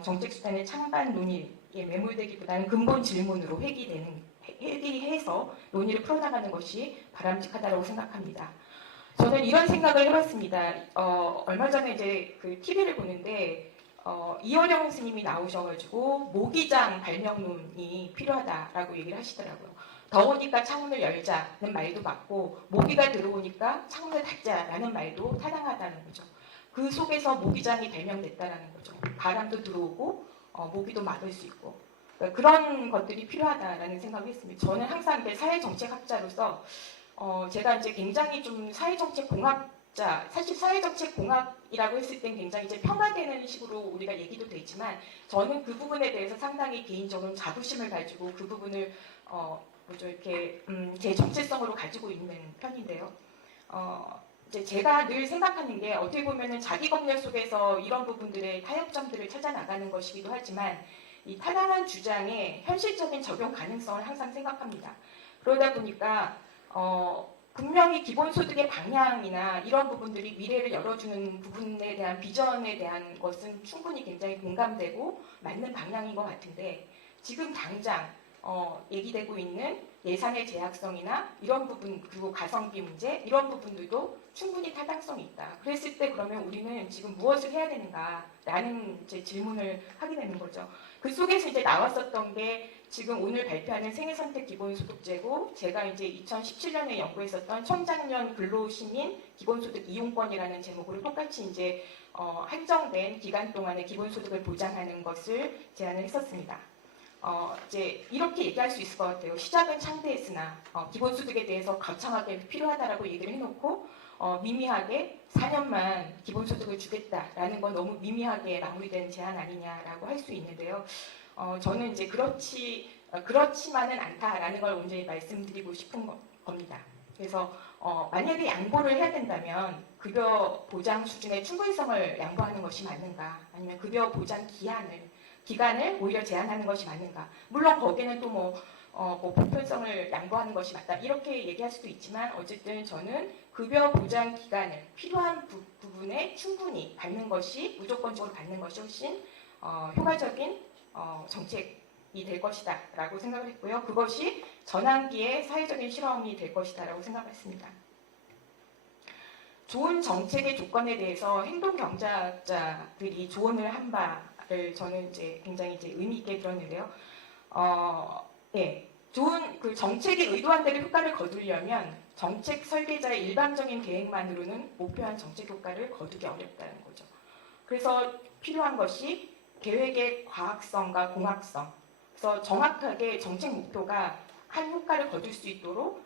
정책 수단의 찬반 논의에 매몰되기보다는 근본 질문으로 회귀해서 논의를 풀어나가는 것이 바람직하다고 생각합니다. 저는 이런 생각을 해봤습니다. 얼마 전에 이제 그 TV를 보는데 이어령 스님이 나오셔가지고 모기장 발명론이 필요하다라고 얘기를 하시더라고요. 더우니까 창문을 열자는 말도 맞고 모기가 들어오니까 창문을 닫자라는 말도 타당하다는 거죠. 그 속에서 모기장이 발명됐다라는 거죠. 바람도 들어오고 모기도 막을 수 있고 그러니까 그런 것들이 필요하다라는 생각을 했습니다. 저는 항상 사회정책학자로서 제가 이제 굉장히 좀 사회정책 공학자, 사실 사회정책 공학이라고 했을 땐 굉장히 이제 평가되는 식으로 우리가 얘기도 되지만 저는 그 부분에 대해서 상당히 개인적으로 자부심을 가지고 그 부분을 이렇게 제 정체성으로 가지고 있는 편인데요. 이제 제가 늘 생각하는 게 어떻게 보면은 자기 검열 속에서 이런 부분들의 타협점들을 찾아 나가는 것이기도 하지만 이 타당한 주장의 현실적인 적용 가능성을 항상 생각합니다. 그러다 보니까 분명히 기본소득의 방향이나 이런 부분들이 미래를 열어주는 부분에 대한 비전에 대한 것은 충분히 굉장히 공감되고 맞는 방향인 것 같은데 지금 당장 얘기되고 있는 예산의 제약성이나 이런 부분 그리고 가성비 문제 이런 부분들도 충분히 타당성이 있다. 그랬을 때 그러면 우리는 지금 무엇을 해야 되는가라는 이제 질문을 하게 되는 거죠. 그 속에서 이제 나왔었던 게 지금 오늘 발표하는 생애선택 기본소득제고, 제가 이제 2017년에 연구했었던 청장년 근로시민 기본소득 이용권이라는 제목으로 똑같이 이제 한정된 기간 동안의 기본소득을 보장하는 것을 제안을 했었습니다. 이제 이렇게 얘기할 수 있을 것 같아요. 시작은 창대했으나 기본소득에 대해서 거창하게 필요하다라고 얘기를 해놓고 미미하게 4년만 기본소득을 주겠다라는 건 너무 미미하게 마무리된 제안 아니냐라고 할 수 있는데요. 저는 이제 그렇지만은 않다라는 걸 오늘 말씀드리고 싶은 겁니다. 그래서 만약에 양보를 해야 된다면 급여 보장 수준의 충분성을 양보하는 것이 맞는가, 아니면 급여 보장 기간을 오히려 제한하는 것이 맞는가. 물론 거기에는 또 뭐 보편성을 양보하는 것이 맞다 이렇게 얘기할 수도 있지만, 어쨌든 저는 급여 보장 기간을 필요한 부분에 충분히 받는 것이, 무조건적으로 받는 것이 훨씬 효과적인 정책이 될 것이다 라고 생각을 했고요. 그것이 전환기의 사회적인 실험이 될 것이다 라고 생각했습니다. 좋은 정책의 조건에 대해서 행동경제학자들이 조언을 한 바를 저는 이제 굉장히 이제 의미 있게 들었는데요. 좋은 그 정책이 의도한 대로 효과를 거두려면 정책 설계자의 일방적인 계획만으로는 목표한 정책 효과를 거두기 어렵다는 거죠. 그래서 필요한 것이 계획의 과학성과 공학성. 그래서 정확하게 정책 목표가 한 효과를 거둘 수 있도록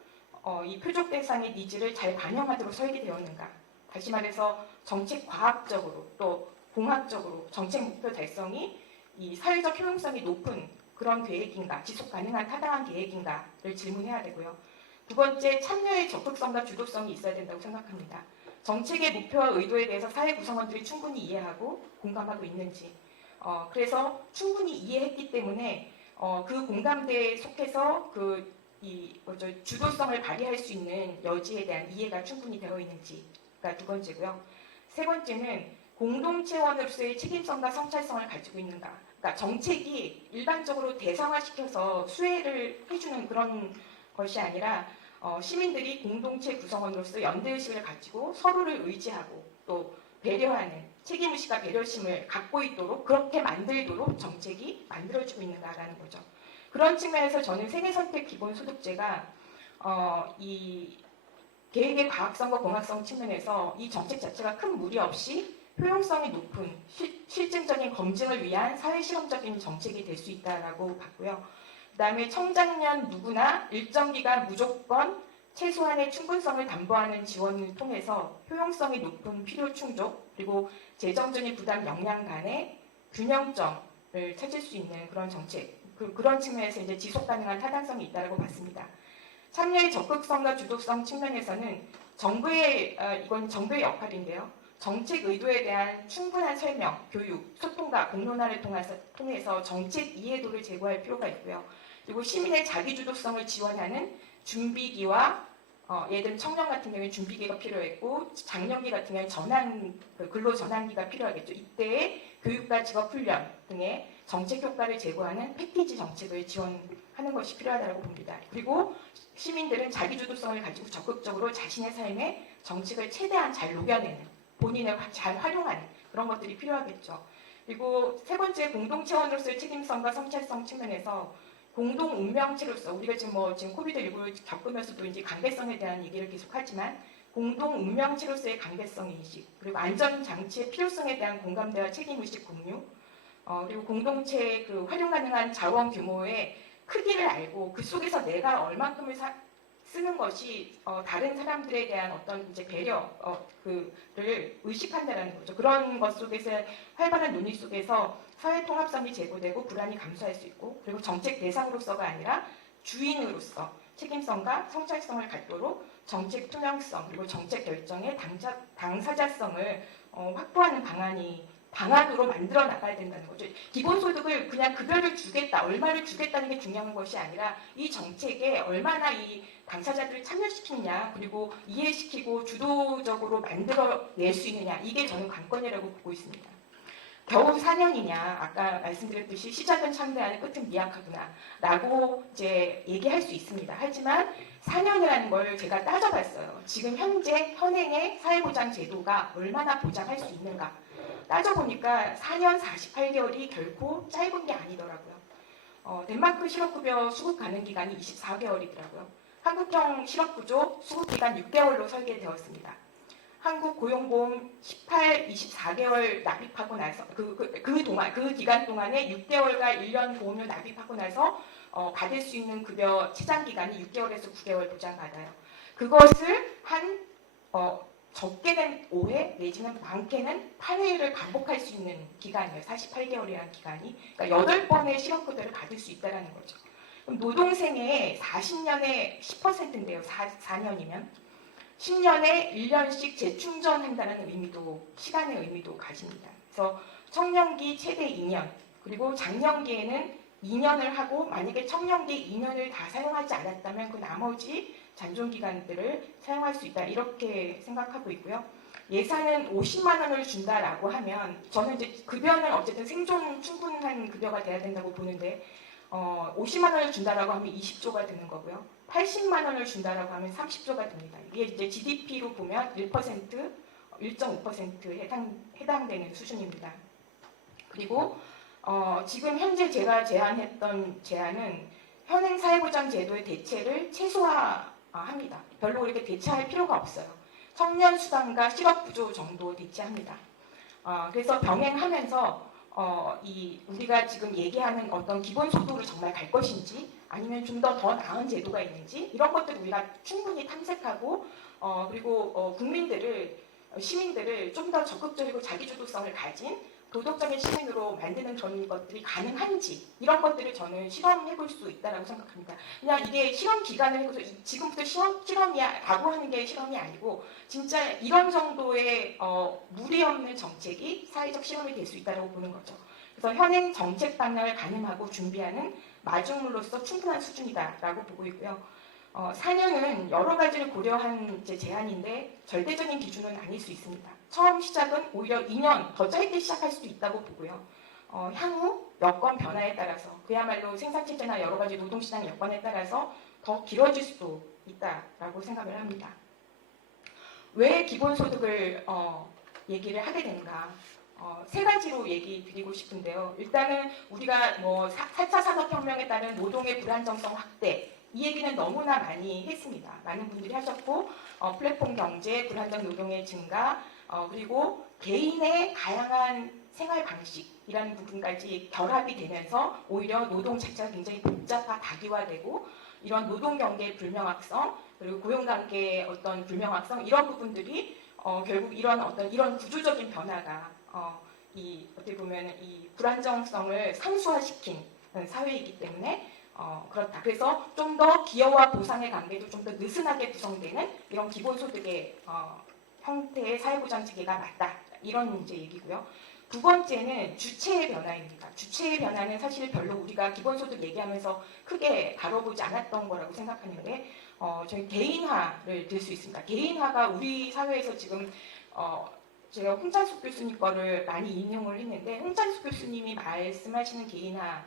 이 표적 대상의 니즈를 잘 반영하도록 설계되었는가. 다시 말해서 정책 과학적으로 또 공학적으로 정책 목표 달성이 이 사회적 효용성이 높은 그런 계획인가, 지속 가능한 타당한 계획인가를 질문해야 되고요. 두 번째, 참여의 적극성과 주도성이 있어야 된다고 생각합니다. 정책의 목표와 의도에 대해서 사회 구성원들이 충분히 이해하고 공감하고 있는지, 그래서 충분히 이해했기 때문에 그 공감대에 속해서 주도성을 발휘할 수 있는 여지에 대한 이해가 충분히 되어 있는지가 두 번째고요. 세 번째는 공동체원으로서의 책임성과 성찰성을 가지고 있는가. 그러니까 정책이 일반적으로 대상화시켜서 수혜를 해주는 그런 것이 아니라 시민들이 공동체 구성원으로서 연대의식을 가지고 서로를 의지하고 또 배려하는 책임의식과 배려심을 갖고 있도록, 그렇게 만들도록 정책이 만들어지고 있는가라는 거죠. 그런 측면에서 저는 생애선택 기본소득제가 이 계획의 과학성과 공학성 측면에서 이 정책 자체가 큰 무리 없이 효용성이 높은 실증적인 검증을 위한 사회실험적인 정책이 될 수 있다라고 봤고요. 그 다음에 청장년 누구나 일정 기간 무조건 최소한의 충분성을 담보하는 지원을 통해서 효용성이 높은 필요 충족, 그리고 재정적인 부담 역량 간의 균형점을 찾을 수 있는 그런 정책, 그런 측면에서 이제 지속 가능한 타당성이 있다고 봤습니다. 참여의 적극성과 주도성 측면에서는 이건 정부의 역할인데요. 정책 의도에 대한 충분한 설명, 교육, 소통과 공론화를 통해서 정책 이해도를 제고할 필요가 있고요. 그리고 시민의 자기주도성을 지원하는 준비기와 예를 들면 청년 같은 경우에 준비기가 필요했고, 장년기 같은 경우에 근로 전환기가 필요하겠죠. 이때에 교육과 직업훈련 등의 정책 효과를 제고하는 패키지 정책을 지원하는 것이 필요하다고 봅니다. 그리고 시민들은 자기주도성을 가지고 적극적으로 자신의 삶에 정책을 최대한 잘 녹여내는, 본인을 잘 활용하는 그런 것들이 필요하겠죠. 그리고 세 번째, 공동체원으로서의 책임성과 성찰성 측면에서 공동 운명체로서, 우리가 지금 코비드19를 겪으면서도 이제 관계성에 대한 얘기를 계속하지만, 공동 운명체로서의 관계성 인식, 그리고 안전장치의 필요성에 대한 공감대와 책임의식 공유, 그리고 공동체의 그 활용 가능한 자원 규모의 크기를 알고 그 속에서 내가 얼만큼을 쓰는 것이 다른 사람들에 대한 어떤 이제 배려를 의식한다는 거죠. 그런 것 속에서 활발한 논의 속에서 사회 통합성이 제고되고 불안이 감소할 수 있고, 그리고 정책 대상으로서가 아니라 주인으로서 책임성과 성찰성을 갖도록 정책 투명성, 그리고 정책 결정의 당사자성을 확보하는 방안으로 만들어 나가야 된다는 거죠. 기본소득을 그냥 급여를 주겠다, 얼마를 주겠다는 게 중요한 것이 아니라 이 정책에 얼마나 이 당사자들을 참여시키느냐, 그리고 이해시키고 주도적으로 만들어낼 수 있느냐, 이게 저는 관건이라고 보고 있습니다. 겨우 4년이냐, 아까 말씀드렸듯이 시작은 창대하는 끝은 미약하구나 라고 이제 얘기할 수 있습니다. 하지만 4년이라는 걸 제가 따져봤어요. 지금 현행의 사회보장 제도가 얼마나 보장할 수 있는가 따져보니까 4년 48개월이 결코 짧은 게 아니더라고요. 덴마크 실업급여 수급 가능 기간이 24개월이더라고요. 한국형 실업구조 수급기간 6개월로 설계되었습니다. 한국 고용보험 18, 24개월 납입하고 나서 그 기간 동안에 6개월과 1년 보험료 납입하고 나서 받을 수 있는 급여 최장 기간이 6개월에서 9개월 보장받아요. 그것을 적게는 5회 내지는 많게는 8회를 반복할 수 있는 기간이에요. 48개월이라는 기간이. 그러니까 8번의 실업급여를 받을 수 있다는 거죠. 그럼 노동생의 40년에 10%인데요. 4년이면. 10년에 1년씩 재충전한다는 의미도, 시간의 의미도 가집니다. 그래서 청년기 최대 2년, 그리고 장년기에는 2년을 하고 만약에 청년기 2년을 다 사용하지 않았다면 그 나머지 잔존기간들을 사용할 수 있다. 이렇게 생각하고 있고요. 예산은 50만 원을 준다라고 하면 저는 이제 급여는 어쨌든 생존 충분한 급여가 돼야 된다고 보는데 50만 원을 준다라고 하면 20조가 되는 거고요. 80만 원을 준다라고 하면 30조가 됩니다. 이게 이제 GDP로 보면 1%, 1.5%에 해당되는 수준입니다. 그리고 지금 현재 제가 제안했던 제안은 현행 사회보장 제도의 대체를 최소화합니다. 별로 그렇게 대체할 필요가 없어요. 청년 수당과 실업구조 정도 대체합니다. 그래서 병행하면서 우리가 지금 얘기하는 어떤 기본소득으로 정말 갈 것인지 아니면 좀 더 나은 제도가 있는지 이런 것들을 우리가 충분히 탐색하고 그리고 시민들을 좀 더 적극적이고 자기주도성을 가진 도덕적인 시민으로 만드는 그런 것들이 가능한지 이런 것들을 저는 실험해볼 수 있다고 생각합니다. 그냥 이게 실험 기간을 해서 지금부터 실험이야라고 하는 게 실험이 아니고 진짜 이런 정도의 무리 없는 정책이 사회적 실험이 될 수 있다고 보는 거죠. 그래서 현행 정책 방향을 가늠하고 준비하는 마중물로서 충분한 수준이다라고 보고 있고요. 4년은 여러 가지를 고려한 제안인데 절대적인 기준은 아닐 수 있습니다. 처음 시작은 오히려 2년 더 짧게 시작할 수도 있다고 보고요. 향후 여건 변화에 따라서 그야말로 생산체제나 여러 가지 노동시장 여건에 따라서 더 길어질 수도 있다라고 생각을 합니다. 왜 기본소득을 얘기를 하게 되는가? 세 가지로 얘기 드리고 싶은데요. 일단은 우리가 4차 산업혁명에 따른 노동의 불안정성 확대 이 얘기는 너무나 많이 했습니다. 많은 분들이 하셨고 플랫폼 경제, 불안정 노동의 증가 그리고 개인의 다양한 생활 방식이라는 부분까지 결합이 되면서 오히려 노동 자체가 굉장히 복잡화, 다기화되고 이런 노동 경계의 불명확성 그리고 고용 관계의 어떤 불명확성 이런 부분들이 결국 이런 구조적인 변화가 어떻게 보면 이 불안정성을 상수화시킨 사회이기 때문에 그렇다. 그래서 좀 더 기여와 보상의 관계도 좀 더 느슨하게 구성되는 이런 기본소득의 형태의 사회보장 체계가 맞다. 이런 이제 얘기고요. 두 번째는 주체의 변화입니다. 주체의 변화는 사실 별로 우리가 기본소득 얘기하면서 크게 다뤄보지 않았던 거라고 생각하는데 저희 개인화를 들 수 있습니다. 개인화가 우리 사회에서 지금 제가 홍찬숙 교수님 거를 많이 인용을 했는데 홍찬숙 교수님이 말씀하시는 개인화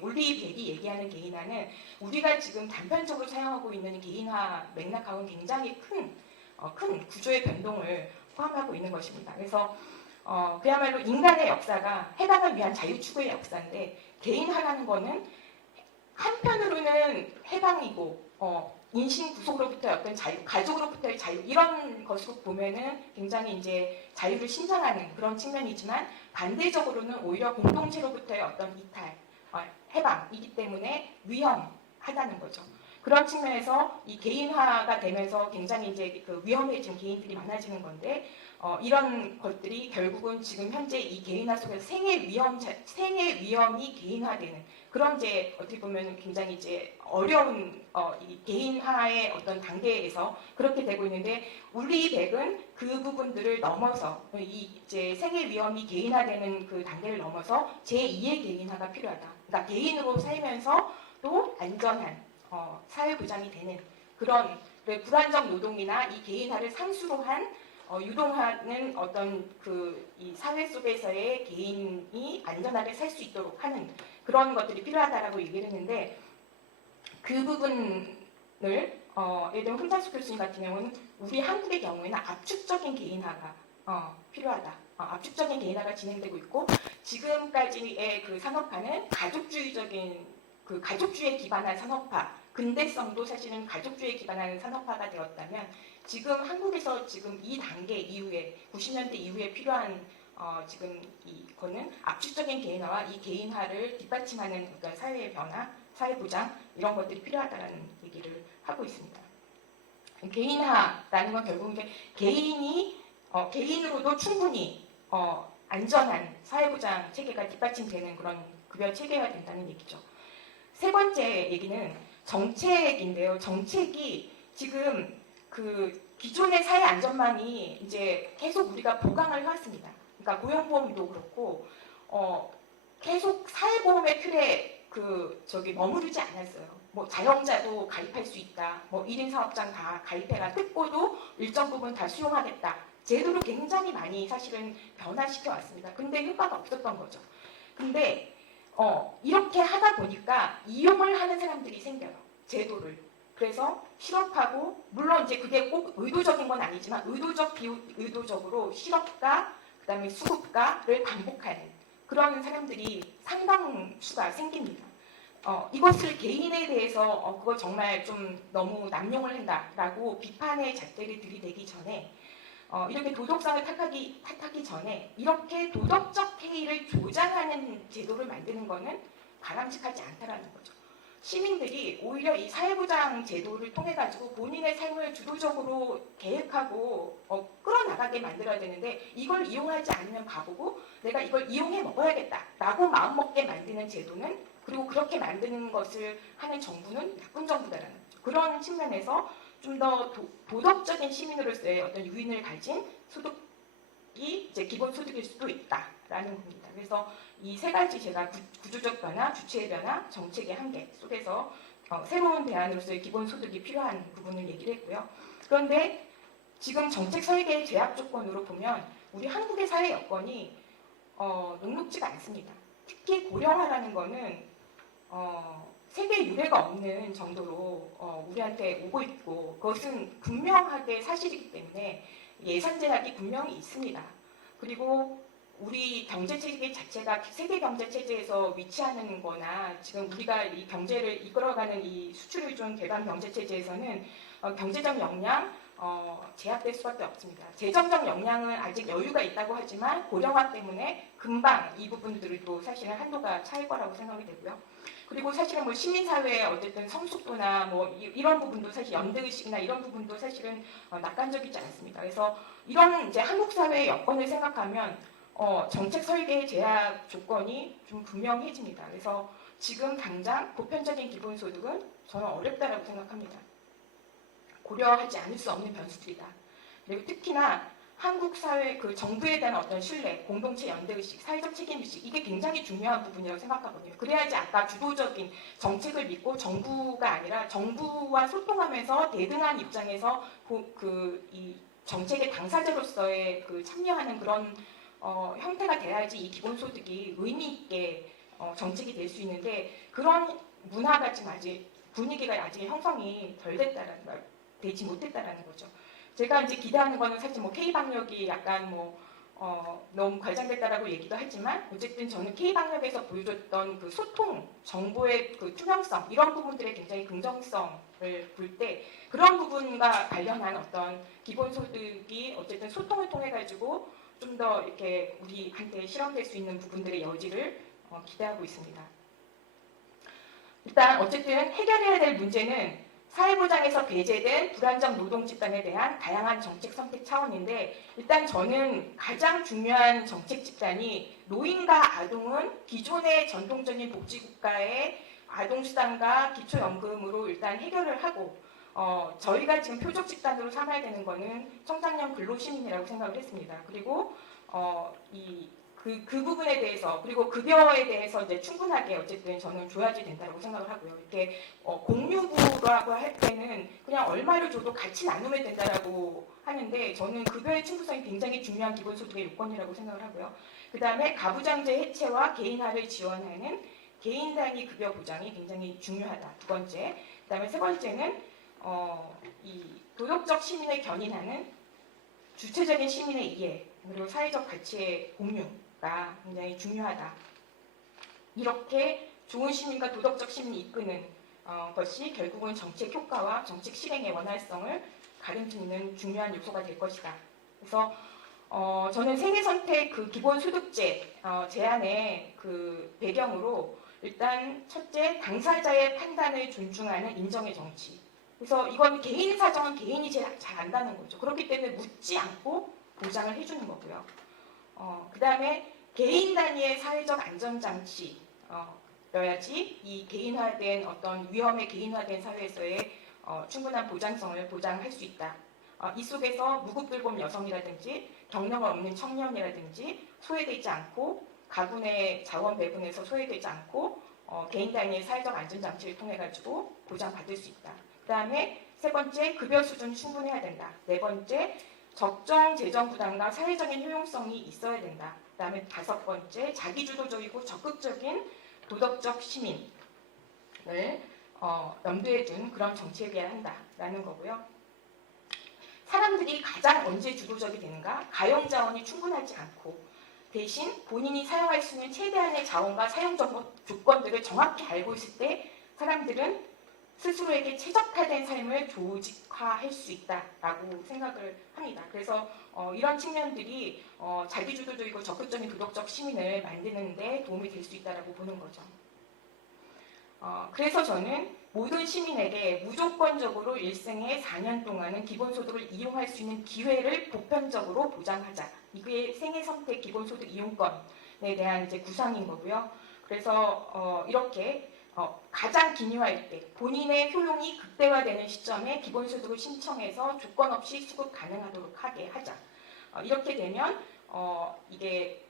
올리 백이 얘기하는 개인화는 우리가 지금 단편적으로 사용하고 있는 개인화 맥락하고는 굉장히 큰 구조의 변동을 포함하고 있는 것입니다. 그래서 그야말로 인간의 역사가 해방을 위한 자유 추구의 역사인데 개인화라는 거는 한편으로는 해방이고 인신 구속으로부터의 어떤 자유, 가족으로부터의 자유 이런 것으로 보면은 굉장히 이제 자유를 신장하는 그런 측면이지만 반대적으로는 오히려 공동체로부터의 어떤 이탈, 해방이기 때문에 위험하다는 거죠. 그런 측면에서 이 개인화가 되면서 굉장히 이제 그 위험해진 개인들이 많아지는 건데 이런 것들이 결국은 지금 현재 이 개인화 속에서 생의 위험이 개인화되는 그런 이제 어떻게 보면 굉장히 이제 어려운 이 개인화의 어떤 단계에서 그렇게 되고 있는데 울리 백은 그 부분들을 넘어서 이 이제 생의 위험이 개인화되는 그 단계를 넘어서 제2의 개인화가 필요하다. 그러니까 개인으로 살면서 또 안전한 사회 보장이 되는 그런 불안정 노동이나 이 개인화를 상수로 한 유동하는 어떤 이 사회 속에서의 개인이 안전하게 살 수 있도록 하는 그런 것들이 필요하다라고 얘기를 했는데 그 부분을 예를 들면 홍장숙 교수님 같은 경우는 우리 한국의 경우에는 압축적인 개인화가 필요하다. 압축적인 개인화가 진행되고 있고 지금까지의 그 산업화는 가족주의적인 그 가족주의에 기반한 산업화, 근대성도 사실은 가족주의에 기반한 산업화가 되었다면 지금 한국에서 지금 이 단계 이후에 90년대 이후에 필요한 지금 이거는 압축적인 개인화와 이 개인화를 뒷받침하는 어떤 사회의 변화, 사회 보장 이런 것들이 필요하다는 얘기를 하고 있습니다. 개인화라는 건 결국 이게 개인이 개인으로도 충분히 안전한 사회 보장 체계가 뒷받침되는 그런 급여 체계가 된다는 얘기죠. 세 번째 얘기는 정책인데요. 정책이 지금 그 기존의 사회 안전망이 이제 계속 우리가 보강을 해왔습니다. 그러니까 고용보험도 그렇고 계속 사회보험의 틀에 머무르지 않았어요. 뭐 자영자도 가입할 수 있다. 뭐 1인 사업장 다 가입해라. 특보도 일정 부분 다 수용하겠다. 제도를 굉장히 많이 사실은 변화시켜 왔습니다. 근데 효과가 없었던 거죠. 근데 이렇게 하다 보니까 이용을 하는 사람들이 생겨요. 제도를. 그래서 실업하고 물론 이제 그게 꼭 의도적인 건 아니지만 의도적 비의도적으로 실업과 그다음에 수급가를 반복하는 그런 사람들이 상당수가 생깁니다. 이것을 개인에 대해서 그거 정말 좀 너무 남용을 한다라고 비판의 잣대를 들이대기 전에 이렇게 도덕성을 탓하기 전에 이렇게 도덕적 해이를 조장하는 제도를 만드는 것은 바람직하지 않다라는 거죠. 시민들이 오히려 이 사회보장 제도를 통해 가지고 본인의 삶을 주도적으로 계획하고 끌어나가게 만들어야 되는데 이걸 이용하지 않으면 바보고 내가 이걸 이용해 먹어야겠다라고 마음먹게 만드는 제도는 그리고 그렇게 만드는 것을 하는 정부는 나쁜 정부다라는 거죠. 그런 측면에서 좀 더 도덕적인 시민으로서의 어떤 유인을 가진 소득이 이제 기본소득일 수도 있다라는 겁니다. 그래서 이 세 가지 제가 구조적 변화, 주체의 변화, 정책의 한계 속에서 새로운 대안으로서의 기본소득이 필요한 부분을 얘기를 했고요. 그런데 지금 정책 설계의 제약 조건으로 보면 우리 한국의 사회 여건이 녹록지가 않습니다. 특히 고령화라는 거는 세계 유례가 없는 정도로 우리한테 오고 있고 그것은 분명하게 사실이기 때문에 예산 제약이 분명히 있습니다. 그리고 우리 경제 체계 자체가 세계 경제 체제에서 위치하는 거나 지금 우리가 이 경제를 이끌어가는 이 수출 의존 개방 경제 체제에서는 경제적 역량 제약될 수밖에 없습니다. 재정적 역량은 아직 여유가 있다고 하지만 고령화 때문에 금방 이 부분들도 사실은 한도가 차일 거라고 생각이 되고요. 그리고 사실은 뭐 시민사회의 어쨌든 성숙도나 뭐 이런 부분도 사실 연대의식이나 이런 부분도 사실은 낙관적이지 않습니다. 그래서 이런 이제 한국 사회의 여건을 생각하면 정책 설계의 제약 조건이 좀 분명해집니다. 그래서 지금 당장 보편적인 기본소득은 저는 어렵다라고 생각합니다. 고려하지 않을 수 없는 변수들이다. 그리고 특히나 한국 사회 그 정부에 대한 어떤 신뢰, 공동체 연대의식, 사회적 책임의식 이게 굉장히 중요한 부분이라고 생각하거든요. 그래야지 아까 주도적인 정책을 믿고 정부가 아니라 정부와 소통하면서 대등한 입장에서 이 정책의 당사자로서의 참여하는 그런 형태가 돼야지 이 기본소득이 의미 있게 정책이 될 수 있는데 그런 문화가 지금 아직 분위기가 아직 형성이 되지 못했다라는 거죠. 제가 이제 기대하는 거는 사실 뭐 K방역이 약간 너무 과장됐다라고 얘기도 하지만 어쨌든 저는 K방역에서 보여줬던 그 소통, 정보의 그 투명성 이런 부분들에 굉장히 긍정성을 볼 때 그런 부분과 관련한 어떤 기본소득이 어쨌든 소통을 통해 가지고 좀 더 이렇게 우리한테 실현될 수 있는 부분들의 여지를 기대하고 있습니다. 일단 어쨌든 해결해야 될 문제는 사회보장에서 배제된 불안정 노동 집단에 대한 다양한 정책 선택 차원인데 일단 저는 가장 중요한 정책 집단이 노인과 아동은 기존의 전통적인 복지국가의 아동수당과 기초연금으로 일단 해결을 하고 저희가 지금 표적 집단으로 삼아야 되는 거는 청장년 근로시민이라고 생각을 했습니다. 그리고 그 부분에 대해서 그리고 급여에 대해서 이제 충분하게 어쨌든 저는 줘야지 된다고 생각을 하고요. 이렇게 공유부라고 할 때는 그냥 얼마를 줘도 같이 나누면 된다라고 하는데 저는 급여의 충분성이 굉장히 중요한 기본소득의 요건이라고 생각을 하고요. 그 다음에 가부장제 해체와 개인화를 지원하는 개인 단위 급여 보장이 굉장히 중요하다. 두 번째. 그 다음에 세 번째는 이 도덕적 시민을 견인하는 주체적인 시민의 이해 그리고 사회적 가치의 공유가 굉장히 중요하다. 이렇게 좋은 시민과 도덕적 시민이 이끄는 것이 결국은 정책 효과와 정책 실행의 원활성을 가름짓는 중요한 요소가 될 것이다. 그래서 저는 생애선택 그 기본소득제 제안의 그 배경으로 일단 첫째 당사자의 판단을 존중하는 인정의 정치. 그래서 이건 개인 사정은 개인이 제일 잘 안다는 거죠. 그렇기 때문에 묻지 않고 보장을 해주는 거고요. 그 다음에 개인 단위의 사회적 안전장치 여야지 이 개인화된 어떤 위험에 개인화된 사회에서의 충분한 보장성을 보장할 수 있다. 이 속에서 무급불법 여성이라든지 경력가 없는 청년이라든지 소외되지 않고 가군의 자원 배분에서 소외되지 않고 개인 단위의 사회적 안전장치를 통해 가지고 보장받을 수 있다. 그 다음에 세 번째 급여 수준 충분해야 된다. 네 번째 적정 재정 부담과 사회적인 효용성이 있어야 된다. 그 다음에 다섯 번째 자기주도적이고 적극적인 도덕적 시민을 염두에 둔 그런 정책이어야 한다라는 거고요. 사람들이 가장 언제 주도적이 되는가? 가용 자원이 충분하지 않고 대신 본인이 사용할 수 있는 최대한의 자원과 사용 조건들을 정확히 알고 있을 때 사람들은 스스로에게 최적화된 삶을 조직화할 수 있다라고 생각을 합니다. 그래서 이런 측면들이 자기주도적이고 적극적인 도덕적 시민을 만드는 데 도움이 될 수 있다라고 보는 거죠. 그래서 저는 모든 시민에게 무조건적으로 일생에 4년 동안은 기본소득을 이용할 수 있는 기회를 보편적으로 보장하자. 이게 생애선택 기본소득 이용권에 대한 이제 구상인 거고요. 그래서 이렇게 가장 기묘할 때 본인의 효용이 극대화되는 시점에 기본소득을 신청해서 조건 없이 수급 가능하도록 하게 하자. 이렇게 되면 이게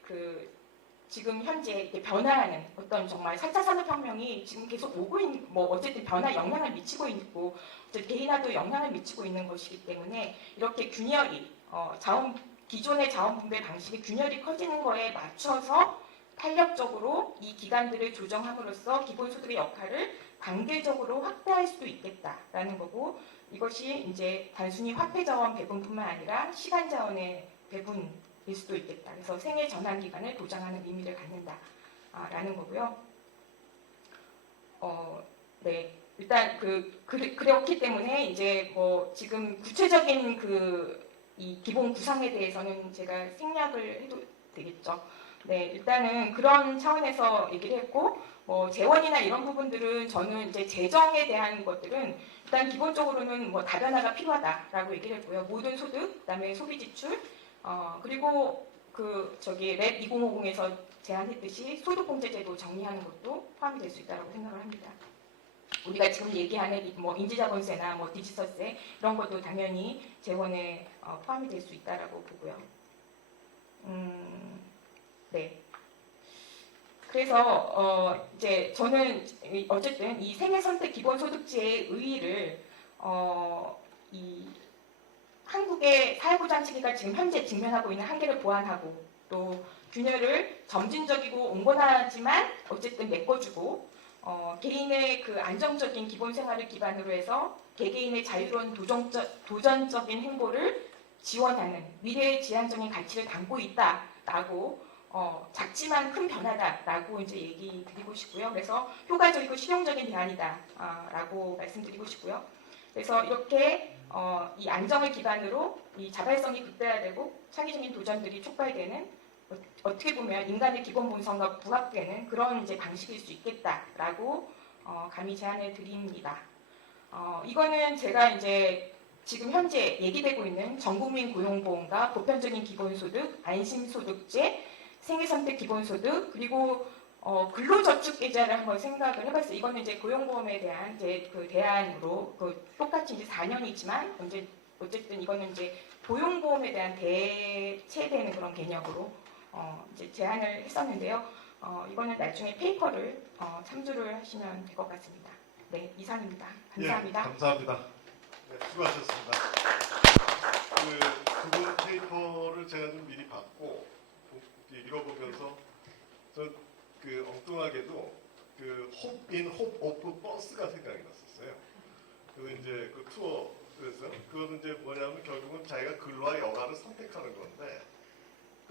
지금 현재 이렇게 변화하는 어떤 정말 4차 산업혁명이 지금 계속 오고 있는 어쨌든 변화 영향을 미치고 있고 개인화도 영향을 미치고 있는 것이기 때문에 이렇게 균열이 기존의 자원분배 방식의 균열이 커지는 거에 맞춰서 탄력적으로 이 기간들을 조정함으로써 기본소득의 역할을 단계적으로 확대할 수도 있겠다라는 거고 이것이 이제 단순히 화폐 자원 배분뿐만 아니라 시간 자원의 배분일 수도 있겠다. 그래서 생애 전환 기간을 보장하는 의미를 갖는다라는 거고요. 네. 일단 그렇기 때문에 이제 지금 구체적인 이 기본 구상에 대해서는 제가 생략을 해도 되겠죠. 네, 일단은 그런 차원에서 얘기를 했고, 재원이나 이런 부분들은 저는 이제 재정에 대한 것들은 일단 기본적으로는 다변화가 필요하다라고 얘기를 했고요. 모든 소득, 그다음에 소비 지출, 그리고 랩 2050에서 제안했듯이 소득공제제도 정리하는 것도 포함이 될 수 있다고 생각을 합니다. 우리가 지금 얘기하는 인지자본세나 디지털세 이런 것도 당연히 재원에 포함이 될 수 있다라고 보고요. 네. 그래서 이제 저는 어쨌든 이 생애선택 기본소득제의 의의를 이 한국의 사회보장 체계가 지금 현재 직면하고 있는 한계를 보완하고 또 균열을 점진적이고 온건하지만 어쨌든 메꿔주고 개인의 안정적인 기본 생활을 기반으로 해서 개개인의 자유로운 도전적인 행보를 지원하는 미래의 지향적인 가치를 담고 있다라고 작지만 큰 변화다라고 이제 얘기 드리고 싶고요. 그래서 효과적이고 실용적인 대안이다라고 말씀드리고 싶고요. 그래서 이렇게 이 안정을 기반으로 이 자발성이 극대화되고 창의적인 도전들이 촉발되는 어떻게 보면 인간의 기본 본성과 부합되는 그런 이제 방식일 수 있겠다라고 감히 제안을 드립니다. 이거는 제가 이제 지금 현재 얘기되고 있는 전국민 고용보험과 보편적인 기본소득, 안심소득제, 생애선택 기본소득 그리고 근로저축계좌를 한번 생각을 해봤어요. 이거는 이제 고용보험에 대한 이제 대안으로 똑같이 이제 4년이지만 어쨌든 이거는 이제 고용보험에 대한 대체되는 그런 개념으로 이제 제안을 했었는데요. 이거는 나중에 페이퍼를 참조를 하시면 될 것 같습니다. 네, 이상입니다. 감사합니다. 예, 감사합니다. 네, 수고하셨습니다. 두 분 페이퍼를 제가 좀 미리 받고 읽어보면서 전 엉뚱하게도 홉인 홉오프 버스가 생각이 났었어요. 그래서 이제 그 투어 그랬어요. 그거는 이제 뭐냐면 결국은 자기가 근로와 여가를 선택하는 건데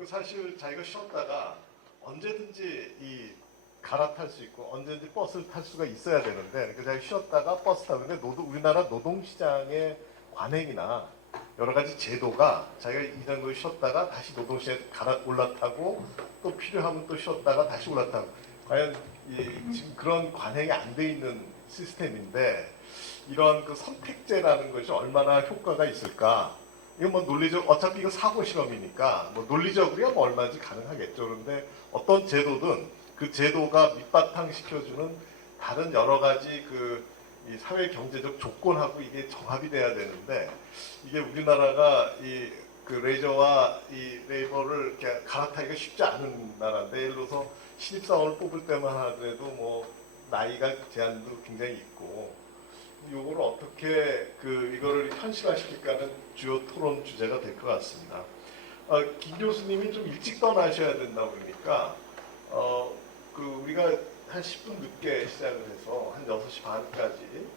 사실 자기가 쉬었다가 언제든지 갈아탈 수 있고 언제든지 버스를 탈 수가 있어야 되는데 자기가 쉬었다가 버스 타는데 우리나라 노동시장의 관행이나 여러 가지 제도가 자기가 이 정도 쉬었다가 다시 노동시장에 올라타고 또 필요하면 또 쉬었다가 다시 올라타고 과연 지금 그런 관행이 안 돼 있는 시스템인데 이런 선택제라는 것이 얼마나 효과가 있을까? 이건 뭐 논리적 어차피 이거 사고 실험이니까 뭐 논리적으로야 뭐 얼마든지 가능하겠죠. 그런데 어떤 제도든 그 제도가 밑바탕 시켜주는 다른 여러 가지 이 사회 경제적 조건하고 이게 정합이 돼야 되는데 이게 우리나라가 레저와 레이버를 이렇게 갈아타기가 쉽지 않은 나라인데 예를 들어서 신입사원을 뽑을 때만 하더라도 뭐 나이가 제한도 굉장히 있고 이거를 어떻게 이거를 현실화시킬까는 주요 토론 주제가 될 것 같습니다. 김 교수님이 좀 일찍 떠나셔야 된다고 그러니까 우리가 한 10분 늦게 시작을 해서 한 6시 반까지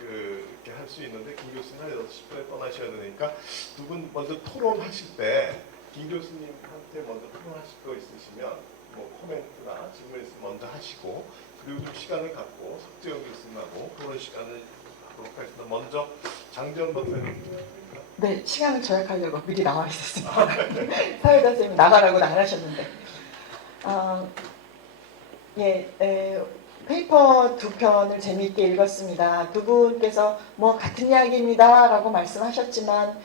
이렇게 할 수 있는데 김 교수님 한 6시 반에 떠나셔야 되니까 두 분 먼저 토론하실 때 김 교수님한테 먼저 토론하실 거 있으시면 뭐 코멘트나 질문 있으면 먼저 하시고 그리고 좀 시간을 갖고 석재영 교수님하고 토론 시간을 갖도록 하겠습니다. 먼저 장지원 박사님. 네, 시간을 절약하려고 미리 나와 있었습니다. 사회자 선생님이 나가라고 나가셨는데 페이퍼 두 편을 재미있게 읽었습니다. 두 분께서 뭐 같은 이야기입니다 라고 말씀하셨지만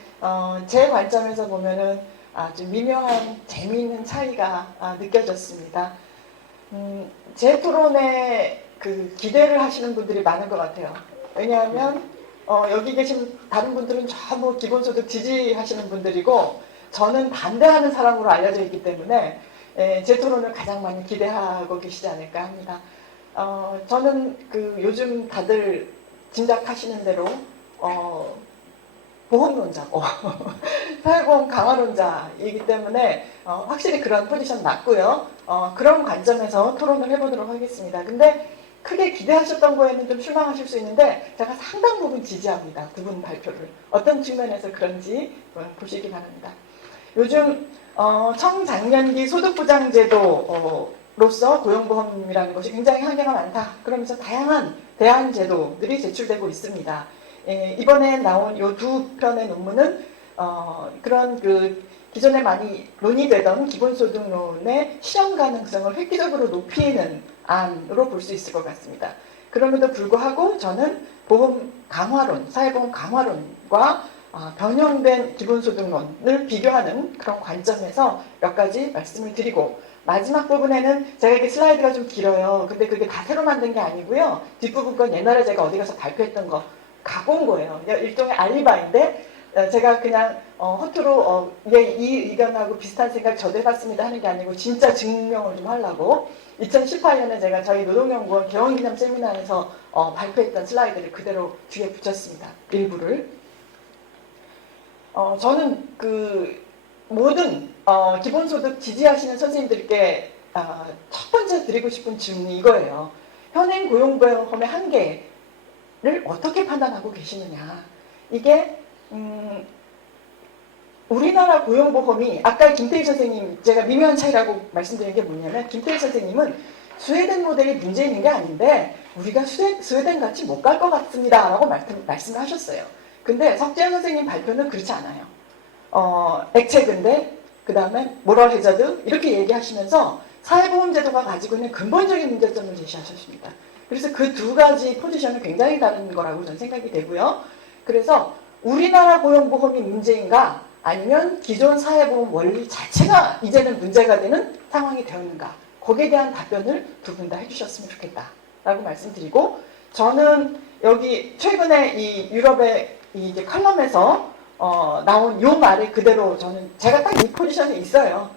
제 관점에서 보면은 아주 미묘한 재미있는 차이가 느껴졌습니다. 제 토론에 기대를 하시는 분들이 많은 것 같아요. 왜냐하면 여기 계신 다른 분들은 전부 기본소득 지지하시는 분들이고 저는 반대하는 사람으로 알려져 있기 때문에 제 토론을 가장 많이 기대하고 계시지 않을까 합니다. 저는 요즘 다들 짐작하시는 대로 보험론자고 사회보험 강화론자이기 때문에 확실히 그런 포지션 맞고요. 그런 관점에서 토론을 해보도록 하겠습니다. 근데 크게 기대하셨던 거에는 좀 실망하실 수 있는데 제가 상당 부분 지지합니다. 두 분 발표를. 어떤 측면에서 그런지 보시기 바랍니다. 요즘 청장년기 소득보장제도로서 고용보험이라는 것이 굉장히 한계가 많다. 그러면서 다양한 대안 제도들이 제출되고 있습니다. 이번에 나온 이 두 편의 논문은 그런 기존에 많이 논의되던 기본소득론의 실현 가능성을 획기적으로 높이는 안으로 볼 수 있을 것 같습니다. 그럼에도 불구하고 저는 보험 강화론, 사회보험 강화론과 변형된 기본소득론을 비교하는 그런 관점에서 몇 가지 말씀을 드리고 마지막 부분에는 제가 이게 슬라이드가 좀 길어요. 근데 그게 다 새로 만든 게 아니고요. 뒷부분 건 옛날에 제가 어디 가서 발표했던 거 갖고 온 거예요. 일종의 알리바인데 제가 그냥 허투루 이 의견하고 비슷한 생각 저도 해봤습니다 하는 게 아니고 진짜 증명을 좀 하려고 2018년에 제가 저희 노동연구원 개원기념 세미나에서 발표했던 슬라이드를 그대로 뒤에 붙였습니다. 일부를. 저는 모든 기본소득 지지하시는 선생님들께 첫 번째 드리고 싶은 질문이 이거예요. 현행 고용보험의 한계를 어떻게 판단하고 계시느냐. 이게 우리나라 고용보험이 아까 김태희 선생님 제가 미묘한 차이라고 말씀드린 게 뭐냐면 김태희 선생님은 스웨덴 모델이 문제 있는 게 아닌데 우리가 스웨덴 같이 못 갈 것 같습니다 라고 말씀을 하셨어요. 근데 석재현 선생님 발표는 그렇지 않아요. 액체근대 그 다음에 모럴 해저드 이렇게 얘기하시면서 사회보험제도가 가지고 있는 근본적인 문제점을 제시하셨습니다. 그래서 그 두 가지 포지션은 굉장히 다른 거라고 저는 생각이 되고요. 그래서 우리나라 고용보험이 문제인가 아니면 기존 사회보험 원리 자체가 이제는 문제가 되는 상황이 되었는가 거기에 대한 답변을 두 분 다 해주셨으면 좋겠다라고 말씀드리고 저는 여기 최근에 이 유럽의 이제 칼럼에서 나온 요 말을 그대로 저는 제가 딱 이 포지션에 있어요.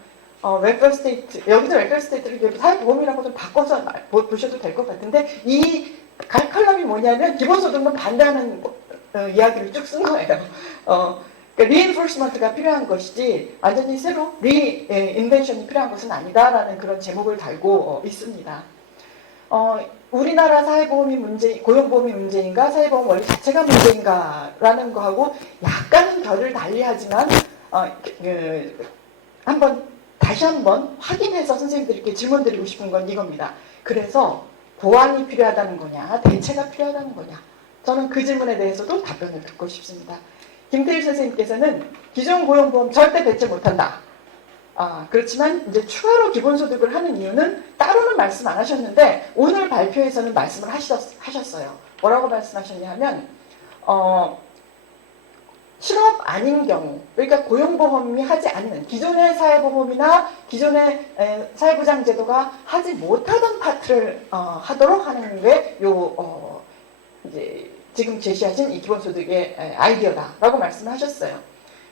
웰페어 스테이트, 여기서 웰페어 스테이트를 사회보험이라고 좀 바꿔서 보셔도 될 것 같은데, 이 칼럼이 뭐냐면 기본소득은 반대하는 이야기를 쭉 쓴 거예요. 그러니까 리인포스먼트가 필요한 것이지 완전히 새로 리인벤션이 필요한 것은 아니다라는 그런 제목을 달고 있습니다. 우리나라 사회보험이 고용보험이 문제인가, 사회보험 원리 자체가 문제인가라는 거하고 약간은 결을 달리하지만 다시 한번 확인해서 선생님들께 질문드리고 싶은 건 이겁니다. 그래서 보완이 필요하다는 거냐, 대체가 필요하다는 거냐? 저는 그 질문에 대해서도 답변을 듣고 싶습니다. 김태일 선생님께서는 기존 고용보험 절대 대체 못한다. 그렇지만 이제 추가로 기본소득을 하는 이유는 따로는 말씀 안 하셨는데 오늘 발표에서는 말씀을 하셨어요. 뭐라고 말씀하셨냐 하면 실업 아닌 경우, 그러니까 고용보험이 하지 않는 기존의 사회보험이나 기존의 사회보장제도가 하지 못하던 파트를 하도록 하는 게 이제 지금 제시하신 이 기본소득의 아이디어다라고 말씀하셨어요.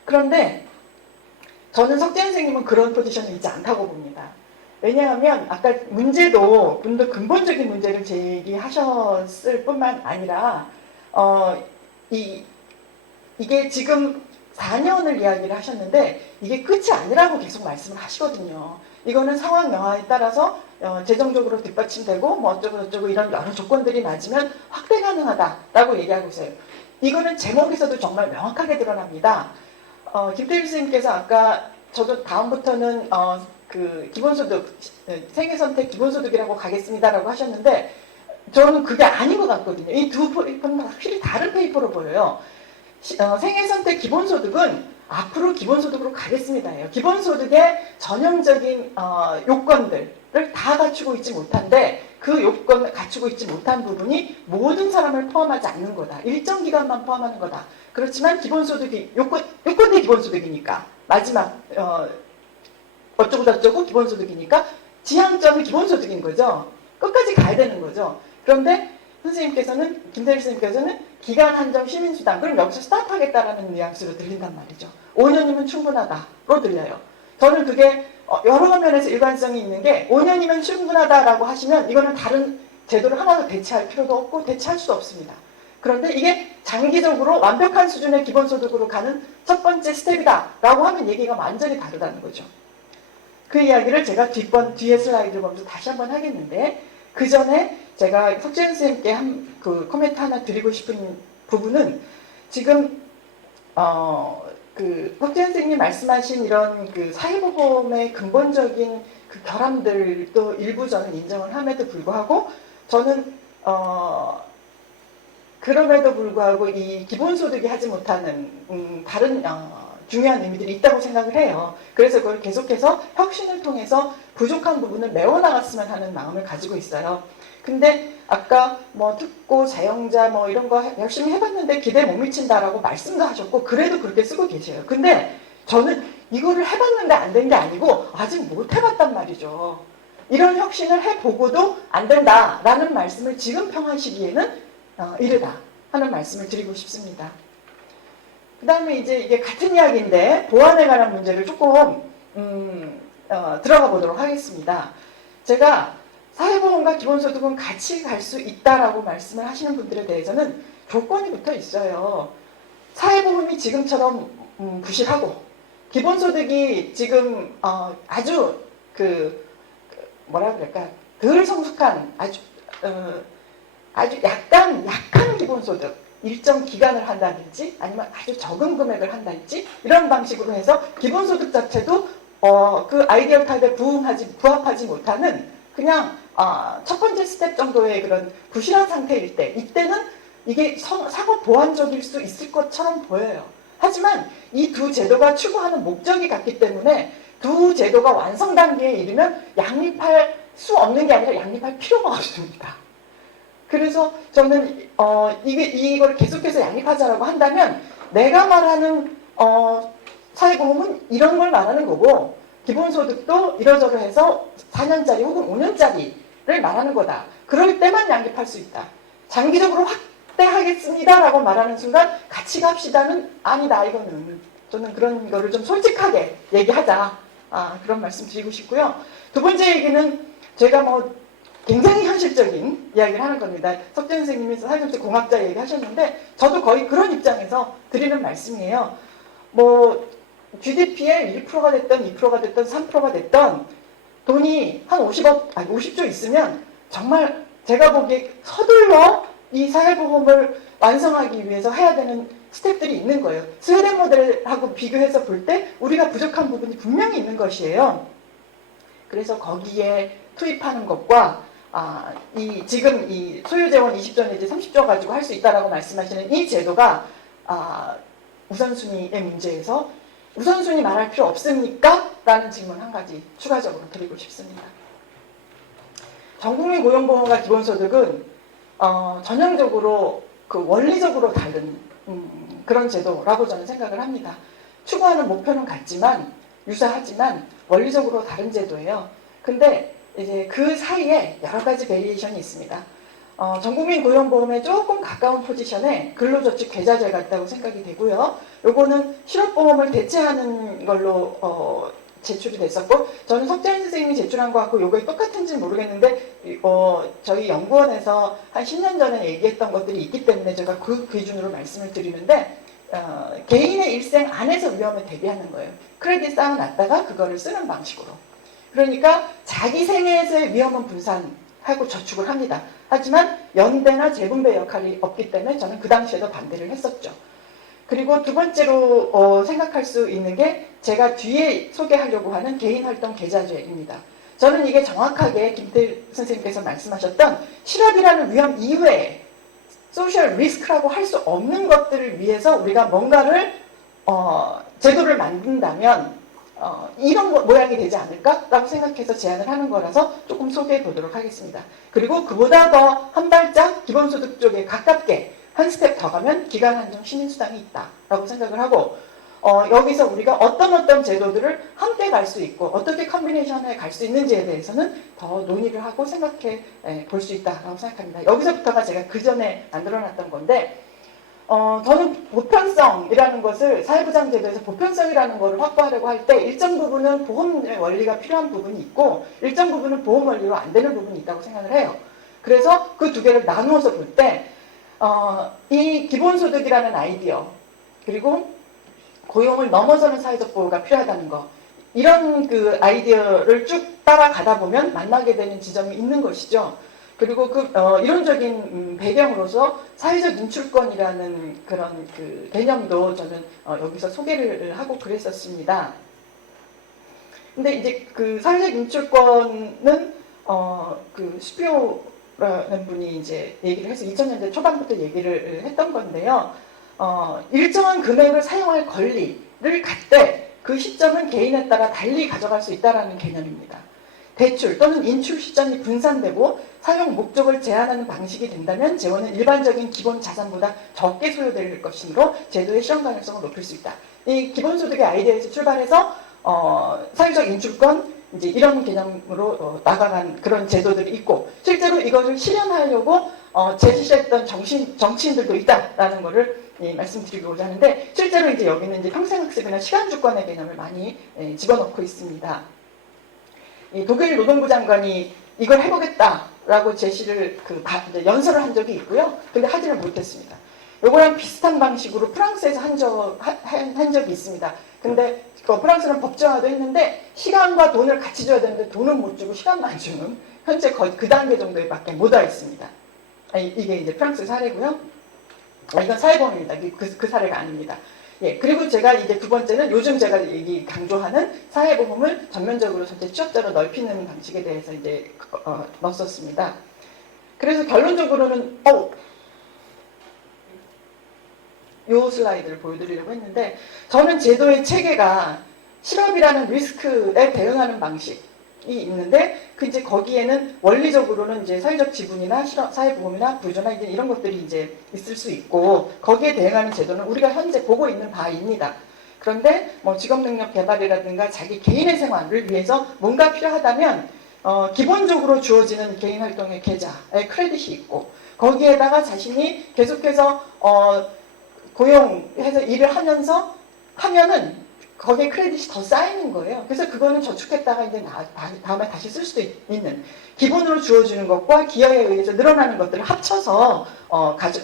그런데 저는 석재 선생님은 그런 포지션에 있지 않다고 봅니다. 왜냐하면 아까 문제도 분도 근본적인 문제를 제기하셨을 뿐만 아니라 이게 지금 4년을 이야기를 하셨는데 이게 끝이 아니라고 계속 말씀을 하시거든요. 이거는 상황 영화에 따라서 재정적으로 뒷받침되고 뭐 어쩌고 이런 여러 조건들이 맞으면 확대 가능하다라고 얘기하고 있어요. 이거는 제목에서도 정말 명확하게 드러납니다. 김태일 선생님께서 아까 저도 다음부터는 그 기본소득, 생애선택 기본소득이라고 가겠습니다라고 하셨는데 저는 그게 아닌 것 같거든요. 이 두 페이퍼는 확실히 다른 페이퍼로 보여요. 생애선택 기본소득은 앞으로 기본소득으로 가겠습니다예요. 기본소득의 전형적인 요건들을 다 갖추고 있지 못한데 그 요건을 갖추고 있지 못한 부분이 모든 사람을 포함하지 않는 거다. 일정 기간만 포함하는 거다. 그렇지만 기본소득이 요건이 기본소득이니까 마지막 어쩌고 기본소득이니까 지향점이 기본소득인 거죠. 끝까지 가야 되는 거죠. 그런데 선생님께서는 김대일 선생님께서는 기간 한정 시민수당 그럼 여기서 스탑하겠다라는 뉘앙스로 들린단 말이죠. 5년이면 충분하다로 들려요. 저는 그게 여러 면에서 일관성이 있는 게 5년이면 충분하다라고 하시면 이거는 다른 제도를 하나도 대체할 필요도 없고 대체할 수도 없습니다. 그런데 이게 장기적으로 완벽한 수준의 기본소득으로 가는 첫 번째 스텝이다라고 하면 얘기가 완전히 다르다는 거죠. 그 이야기를 제가 뒤에 슬라이드를 보면서 다시 한번 하겠는데 그 전에 제가 석재 선생님께 그 코멘트 하나 드리고 싶은 부분은 지금 그 석재 선생님이 말씀하신 이런 그 사회보험의 근본적인 그 결함들도 일부 저는 인정을 함에도 불구하고 저는 그럼에도 불구하고 이 기본소득이 하지 못하는 다른 중요한 의미들이 있다고 생각을 해요. 그래서 그걸 계속해서 혁신을 통해서 부족한 부분을 메워나갔으면 하는 마음을 가지고 있어요. 근데 아까 뭐 특고, 자영자 뭐 이런 거 열심히 해봤는데 기대에 못 미친다라고 말씀도 하셨고 그래도 그렇게 쓰고 계세요. 근데 저는 이거를 해봤는데 안 된 게 아니고 아직 못 해봤단 말이죠. 이런 혁신을 해보고도 안 된다라는 말씀을 지금 평한 시기에는 이르다 하는 말씀을 드리고 싶습니다. 그 다음에 이제 이게 같은 이야기인데 보안에 관한 문제를 조금 들어가 보도록 하겠습니다. 제가 사회보험과 기본소득은 같이 갈 수 있다라고 말씀을 하시는 분들에 대해서는 조건이 붙어 있어요. 사회보험이 지금처럼 부실하고 기본소득이 지금 아주 뭐라 그럴까 덜 성숙한 아주 약간 약한 기본소득 일정 기간을 한다든지 아니면 아주 적은 금액을 한다든지 이런 방식으로 해서 기본소득 자체도 그 아이디얼 타입에 부합하지 못하는 그냥 첫 번째 스텝 정도의 그런 부실한 상태일 때 이때는 이게 사고 보완적일 수 있을 것처럼 보여요. 하지만 이 두 제도가 추구하는 목적이 같기 때문에 두 제도가 완성 단계에 이르면 양립할 수 없는 게 아니라 양립할 필요가 없습니다. 그래서 저는 이걸 계속해서 양립하자라고 한다면 내가 말하는 사회보험은 이런 걸 말하는 거고 기본소득도 이러저러해서 4년짜리 혹은 5년짜리를 말하는 거다. 그럴 때만 양립할 수 있다. 장기적으로 확대하겠습니다라고 말하는 순간 같이 갑시다는 아니다. 이거는 저는 그런 거를 좀 솔직하게 얘기하자. 그런 말씀 드리고 싶고요. 두 번째 얘기는 제가 뭐 굉장히 현실적인 이야기를 하는 겁니다. 석재 선생님이 사회정책 공학자 얘기하셨는데 저도 거의 그런 입장에서 드리는 말씀이에요. 뭐 GDP의 1%가 됐던 2%가 됐던 3%가 됐던 돈이 한 50조 있으면 정말 제가 보기에 서둘러 이 사회보험을 완성하기 위해서 해야 되는 스텝들이 있는 거예요. 스웨덴 모델하고 비교해서 볼 때 우리가 부족한 부분이 분명히 있는 것이에요. 그래서 거기에 투입하는 것과 지금 이 소유재원 20조 내지 30조 가지고 할 수 있다라고 말씀하시는 이 제도가 우선순위의 문제에서 우선순위 말할 필요 없습니까? 라는 질문 한 가지 추가적으로 드리고 싶습니다. 전국민 고용보험과 기본소득은 전형적으로 그 원리적으로 다른 그런 제도라고 저는 생각을 합니다. 추구하는 목표는 같지만 유사하지만 원리적으로 다른 제도예요. 근데 이제 그 사이에 여러 가지 베리에이션이 있습니다. 전국민 고용보험에 조금 가까운 포지션에 근로저축 계좌제가 있다고 생각이 되고요. 요거는 실업보험을 대체하는 걸로 제출이 됐었고, 저는 석재현 선생님이 제출한 것 같고 요게 똑같은지는 모르겠는데 저희 연구원에서 한 10년 전에 얘기했던 것들이 있기 때문에 제가 그 기준으로 말씀을 드리는데 개인의 일생 안에서 위험에 대비하는 거예요. 크레딧 쌓아놨다가 그거를 쓰는 방식으로. 그러니까 자기 생애에서의 위험은 분산하고 저축을 합니다. 하지만 연대나 재분배 역할이 없기 때문에 저는 그 당시에도 반대를 했었죠. 그리고 두 번째로 생각할 수 있는 게 제가 뒤에 소개하려고 하는 개인활동 계좌제입니다. 저는 이게 정확하게 김태일 선생님께서 말씀하셨던 실업이라는 위험 이외에 소셜 리스크라고 할 수 없는 것들을 위해서 우리가 뭔가를 제도를 만든다면 이런 모양이 되지 않을까라고 생각해서 제안을 하는 거라서 조금 소개해 보도록 하겠습니다. 그리고 그보다 더 한 발짝 기본소득 쪽에 가깝게 한 스텝 더 가면 기간 한정 시민수당이 있다라고 생각을 하고 여기서 우리가 어떤 제도들을 함께 갈 수 있고 어떻게 컨비네이션에 갈 수 있는지에 대해서는 더 논의를 하고 생각해 볼 수 있다라고 생각합니다. 여기서부터가 제가 그 전에 만들어놨던 건데 저는 보편성이라는 것을 사회보장제도에서 보편성이라는 것을 확보하려고 할 때 일정 부분은 보험 원리가 필요한 부분이 있고 일정 부분은 보험 원리로 안 되는 부분이 있다고 생각을 해요. 그래서 그 두 개를 나누어서 볼 때 이 기본소득이라는 아이디어 그리고 고용을 넘어서는 사회적 보호가 필요하다는 거 이런 그 아이디어를 쭉 따라가다 보면 만나게 되는 지점이 있는 것이죠. 그리고 그 이론적인 배경으로서 사회적 인출권이라는 그런 그 개념도 저는 여기서 소개를 하고 그랬었습니다. 근데 이제 그 사회적 인출권은 그 슈피오라는 분이 이제 얘기를 해서 2000년대 초반부터 얘기를 했던 건데요. 일정한 금액을 사용할 권리를 갖되 그 시점은 개인에 따라 달리 가져갈 수 있다는 개념입니다. 대출 또는 인출 시점이 분산되고 사용 목적을 제한하는 방식이 된다면 재원은 일반적인 기본 자산보다 적게 소요될 것이므로 제도의 실현 가능성을 높일 수 있다. 이 기본소득의 아이디어에서 출발해서 사회적 인출권 이제 이런 개념으로 나가간 그런 제도들이 있고 실제로 이것을 실현하려고 제시했던 정치인들도 있다라는 것을 말씀드리고자 하는데 실제로 이제 여기는 이제 평생학습이나 시간주권의 개념을 많이 집어넣고 있습니다. 독일 노동부 장관이 이걸 해보겠다라고 제시를 연설을 한 적이 있고요. 근데 하지를 못했습니다. 요거랑 비슷한 방식으로 프랑스에서 한 적이 있습니다. 근데 프랑스는 법정화도 했는데 시간과 돈을 같이 줘야 되는데 돈은 못 주고 시간만 주는 현재 거의 그 단계 정도에밖에 못 와 있습니다. 이게 이제 프랑스 사례고요. 이건 사회보험입니다. 그 사례가 아닙니다. 예, 그리고 제가 이제 두 번째는 요즘 제가 강조하는 사회보험을 전면적으로 전체 취업자로 넓히는 방식에 대해서 이제 넣었었습니다. 그래서 결론적으로는 요 슬라이드를 보여드리려고 했는데 저는 제도의 체계가 실업이라는 리스크에 대응하는 방식이 있는데 이제 거기에는 원리적으로는 이제 사회적 지분이나 사회보험이나 부조나 이제 이런 것들이 이제 있을 수 있고 거기에 대응하는 제도는 우리가 현재 보고 있는 바입니다. 그런데 뭐 직업능력 개발이라든가 자기 개인의 생활을 위해서 뭔가 필요하다면 기본적으로 주어지는 개인활동의 계좌에 크레딧이 있고 거기에다가 자신이 계속해서 고용해서 일을 하면서 하면은 거기에 크레딧이 더 쌓이는 거예요. 그래서 그거는 저축했다가 이제 다음에 다시 쓸 수도 있는 기본으로 주어지는 것과 기여에 의해서 늘어나는 것들을 합쳐서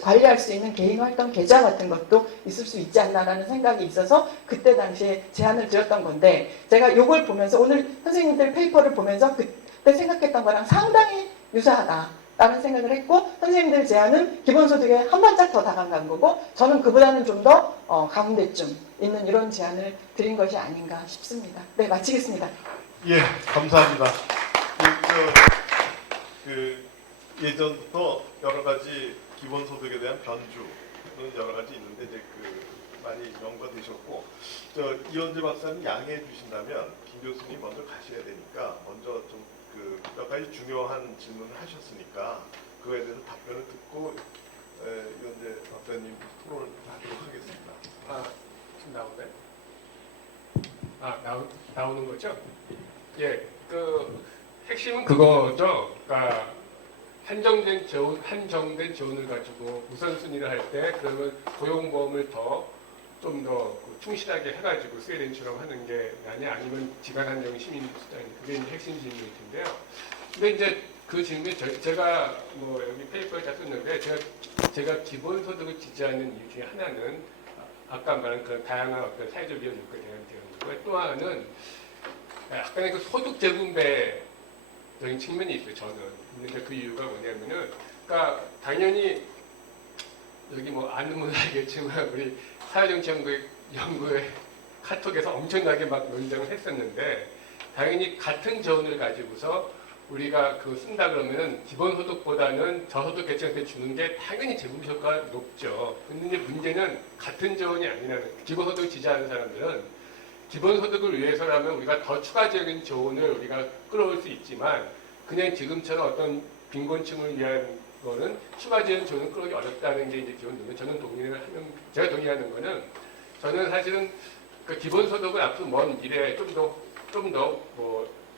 관리할 수 있는 개인 활동 계좌 같은 것도 있을 수 있지 않나라는 생각이 있어서 그때 당시에 제안을 드렸던 건데 제가 이걸 보면서 오늘 선생님들 페이퍼를 보면서 그때 생각했던 거랑 상당히 유사하다라는 생각을 했고 선생님들 제안은 기본소득에 한 발짝 더 다가간 거고 저는 그보다는 좀 더 가운데쯤 있는 이런 제안을 드린 것이 아닌가 싶습니다. 네, 마치겠습니다. 예, 감사합니다. 예전부터 여러 가지 기본소득에 대한 변주는 여러 가지 있는데 이제 많이 연구되셨고 이현재 박사님 양해해 주신다면 김 교수님 먼저 가셔야 되니까 먼저 좀 몇 가지 중요한 질문을 하셨으니까 그거에 대해서 답변을 듣고 이현재 박사님 토론을 하도록 하겠습니다. 지금 나오나요? 나오는 거죠? 예, 핵심은 그거죠. 그러니까 한정된 재원을 가지고 우선순위를 할 때 그러면 고용보험을 좀 더 충실하게 해가지고 스웨덴처럼 하는 게 아니면 지간한정 시민수단이 그게 이제 핵심 질문일 텐데요. 근데 이제 그 질문에 제가 뭐 여기 페이퍼에 다 썼는데 제가 기본소득을 지지하는 이유 중에 하나는 아까 말한 그런 다양한 어떤 사회적 위험 요건에 대한 대응이고요. 또 하나는 약간의 그 소득 재분배적인 측면이 있어요. 저는. 근데 그 이유가 뭐냐면은, 그러니까 당연히 여기 뭐 아는 분은 알겠지만 우리 사회정치연구회 카톡에서 엄청나게 막 논쟁을 했었는데 당연히 같은 재원을 가지고서 우리가 쓴다 그러면은 기본소득보다는 저소득 계층한테 주는 게 당연히 재분배 효과가 높죠. 근데 이제 문제는 같은 재원이 아니라는 기본소득을 지지하는 사람들은 기본소득을 위해서라면 우리가 더 추가적인 재원을 우리가 끌어올 수 있지만 그냥 지금처럼 어떤 빈곤층을 위한 거는 추가적인 재원을 끌어오기 어렵다는 게 이제 기본적으로 제가 동의하는 거는 저는 사실은 그 기본소득을 앞으로 먼 미래에 좀 더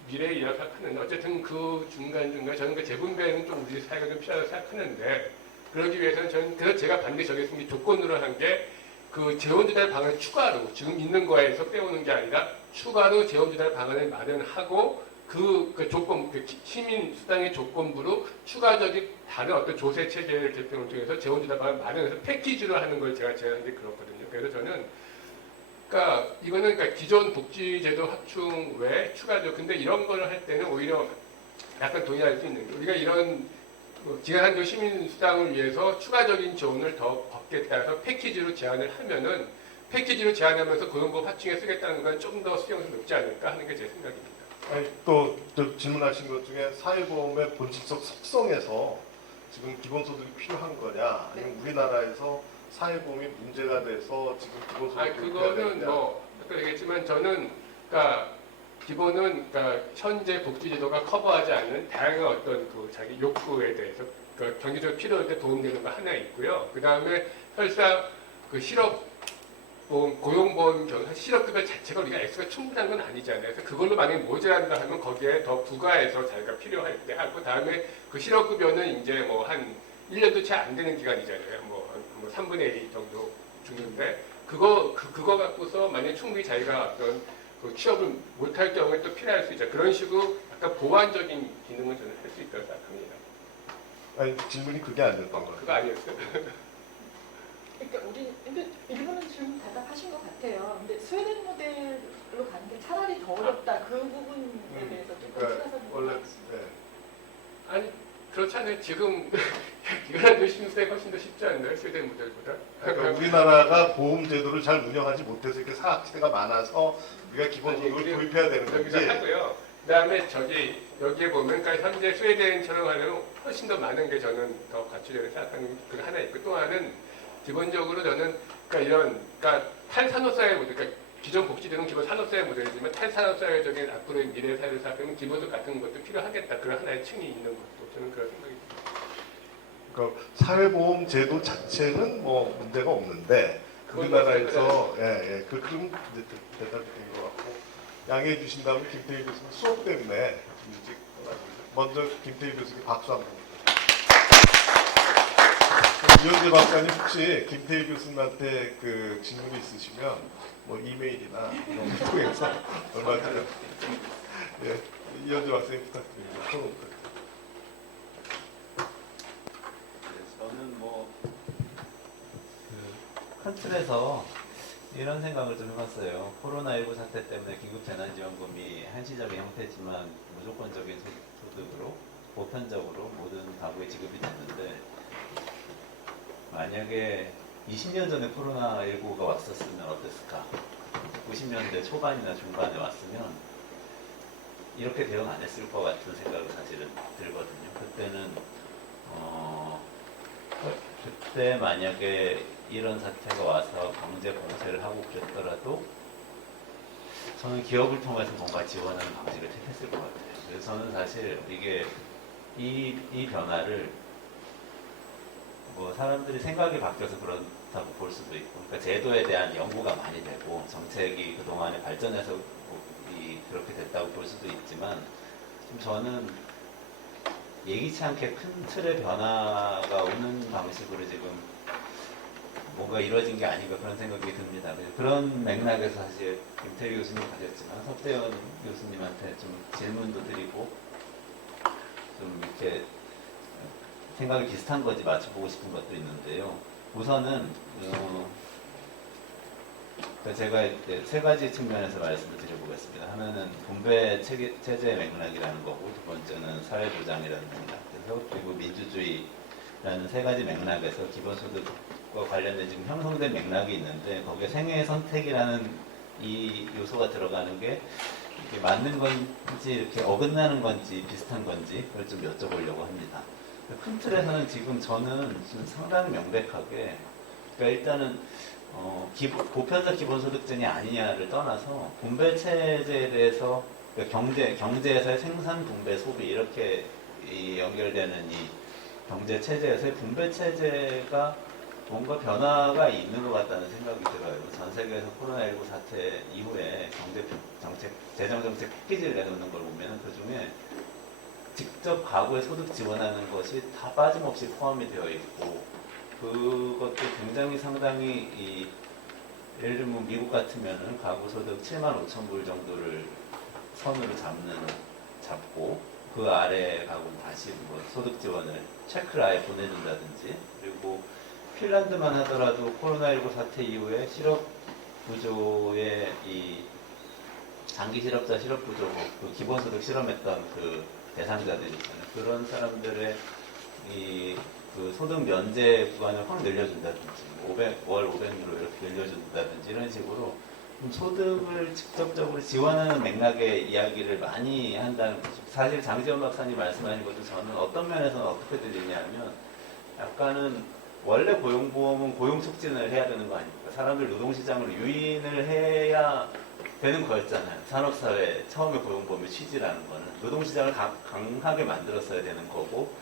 미래에 이라고 생각하는데 어쨌든 그 중간중간 저는 그 재분배는 좀 우리 사회가 좀 필요하다고 생각하는데 그러기 위해서는 저는 그래서 제가 반드시 정했습니다. 조건으로 한 게 그 재원조달 방안을 추가로 지금 있는 거에서 빼오는 게 아니라 추가로 재원조달 방안을 마련하고 그 조건, 시민 수당의 조건부로 추가적인 다른 어떤 조세 체계를 개편을 통해서 재원조달 방안을 마련해서 패키지로 하는 걸 제가 제안한 게 그렇거든요. 그래서 저는 이거는 기존 복지제도 확충 외에 추가적. 근데 이런 걸 할 때는 오히려 약간 동의할 수 있는 게 우리가 이런 기간한정 시민수당을 위해서 추가적인 재원을 더 받겠다 해서 패키지로 제안을 하면은 패키지로 제안하면서 고용보험 확충에 쓰겠다는 건 좀 더 수용성이 높지 않을까 하는 게 제 생각입니다. 또 질문하신 것 중에 사회보험의 본질적 속성에서 지금 기본소득이 필요한 거냐 아니면 우리나라에서 사회보험이 문제가 돼서 지금 기본소득이 그거는 아까 얘기했지만 저는 기본은 현재 복지제도가 커버하지 않는 다양한 어떤 자기 욕구에 대해서 경제적 필요할 때 도움되는 거 하나 있고요. 그 다음에 설사 고용보험 실업급여 자체가 우리가 액수가 충분한 건 아니잖아요. 그래서 그걸로 만약에 모자란다 하면 거기에 더 부과해서 자기가 필요할 때 하고 다음에 그 실업급여는 이제 한 1년도 채 안 되는 기간이잖아요. 뭐 3분의 1 정도 주는데 그거 갖고서 만약에 충분히 자기가 어떤 취업을 못할 경우에 또 필요할 수 있죠. 그런 식으로 약간 보완적인 기능을 저는 할 수 있다고 생각합니다. 아니, 질문이 그게 아니었던 거예요. 그거 아니었어요? 그러니까 근데 일부는 질문 대답하신 것 같아요. 근데 스웨덴 모델로 가는 게 차라리 더 어렵다. 그 부분에 대해서 조금 찾아서 원래 아니 그렇지 않아요. 지금 기간한정 시민수당이 훨씬 더 쉽지 않나요? 스웨덴 모델보다? 그러니까 우리나라가 보험제도를 잘 운영하지 못해서 이렇게 사각지대가 많아서 우리가 기본소득을 도입해야 되는 여기서 거지. 하고요. 그다음에 여기에 보면 현재 스웨덴처럼 하면 훨씬 더 많은 게 저는 더 갖추려고 생각하는 그 하나 있고 또 하나는 기본적으로 저는 탈산업사회 모델, 기존 복지제도는 기본 산업사회 모델이지만 탈산업사회적인 앞으로의 미래 사회를 생각하면 기본소득 같은 것도 필요하겠다. 그런 하나의 층이 있는 것도 저는 그런 생각이 듭니다. 그러니까 사회보험 제도 자체는 문제가 없는데 우리나라에서 그럼 이제 대답이 된 것 같고 양해해 주신다면 김태희 교수님 수업 때문에 좀 일찍 떠나십니다. 먼저 김태희 교수님 박수 한번. 이현재 박사님 혹시 김태일 교수님한테 그 질문이 있으시면 뭐 이메일이나 이런 거 통해서 얼마든지 예, 이현재 박사님 부탁드립니다. 토론 부탁드립니다. 저는 큰 틀에서 이런 생각을 좀 해봤어요. 코로나19 사태 때문에 긴급 재난지원금이 한시적인 형태지만 무조건적인 소득으로 보편적으로 모든 가구에 지급이 됐는데, 만약에 20년 전에 코로나19가 왔었으면 어땠을까? 90년대 초반이나 중반에 왔으면 이렇게 대응 안 했을 것 같은 생각이 사실은 들거든요. 그때는 그때 만약에 이런 사태가 와서 경제 봉쇄를 하고 그랬더라도 저는 기업을 통해서 뭔가 지원하는 방식을 택했을 것 같아요. 그래서 저는 사실 이게 이 변화를 뭐 사람들이 생각이 바뀌어서 그렇다고 볼 수도 있고, 그러니까 제도에 대한 연구가 많이 되고 정책이 그동안에 발전해서 그렇게 됐다고 볼 수도 있지만, 좀 저는 예기치 않게 큰 틀의 변화가 오는 방식으로 지금 뭔가 이루어진 게 아닌가 그런 생각이 듭니다. 그런 맥락에서 사실 김태리 교수님 가셨지만 석대현 교수님한테 좀 질문도 드리고 좀 이렇게 생각이 비슷한 건지 맞춰보고 싶은 것도 있는데요. 우선은 제가 이제 세 가지 측면에서 말씀을 드려보겠습니다. 하나는 분배 체제의 맥락이라는 거고, 두 번째는 사회보장이라는 맥락에서, 그리고 민주주의라는 세 가지 맥락에서 기본소득과 관련된 지금 형성된 맥락이 있는데, 거기에 생애의 선택이라는 이 요소가 들어가는 게 이게 맞는 건지 이렇게 어긋나는 건지 비슷한 건지 그걸 좀 여쭤보려고 합니다. 큰 틀에서는 지금 저는 상당히 명백하게, 그러니까 일단은 보편적 기본소득제냐 아니냐를 떠나서 분배 체제에 대해서, 그러니까 경제에서의 생산, 분배, 소비 이렇게 연결되는 이 경제 체제에서의 분배 체제가 뭔가 변화가 있는 것 같다는 생각이 들어요. 전 세계에서 코로나19 사태 이후에 재정 정책 패키지를 내놓는 걸 보면 그 중에 직접 가구에 소득 지원하는 것이 다 빠짐없이 포함이 되어 있고, 그것도 굉장히 상당히 예를 들면 미국 같으면은 가구 소득 7만 5천 불 정도를 선으로 잡고 그 아래 가구는 다시 뭐 소득 지원을 체크를 아예 보내준다든지, 그리고 핀란드만 하더라도 코로나19 사태 이후에 실업 구조의 이 장기 실업자 실업 구조, 그 기본소득 실험했던 그 대상자들 있잖아요. 그런 사람들의 그 소득 면제 구간을 확 늘려준다든지, 월 500유로 이렇게 늘려준다든지 이런 식으로 소득을 직접적으로 지원하는 맥락의 이야기를 많이 한다는 거죠. 사실 장지원 박사님 말씀하신 것도 저는 어떤 면에서는 어떻게 들리냐면, 약간은 원래 고용보험은 고용 촉진을 해야 되는 거 아닙니까? 사람들 노동시장으로 유인을 해야 되는 거였잖아요. 산업사회 처음에 고용보험의 취지라는 거는 노동시장을 강하게 만들었어야 되는 거고,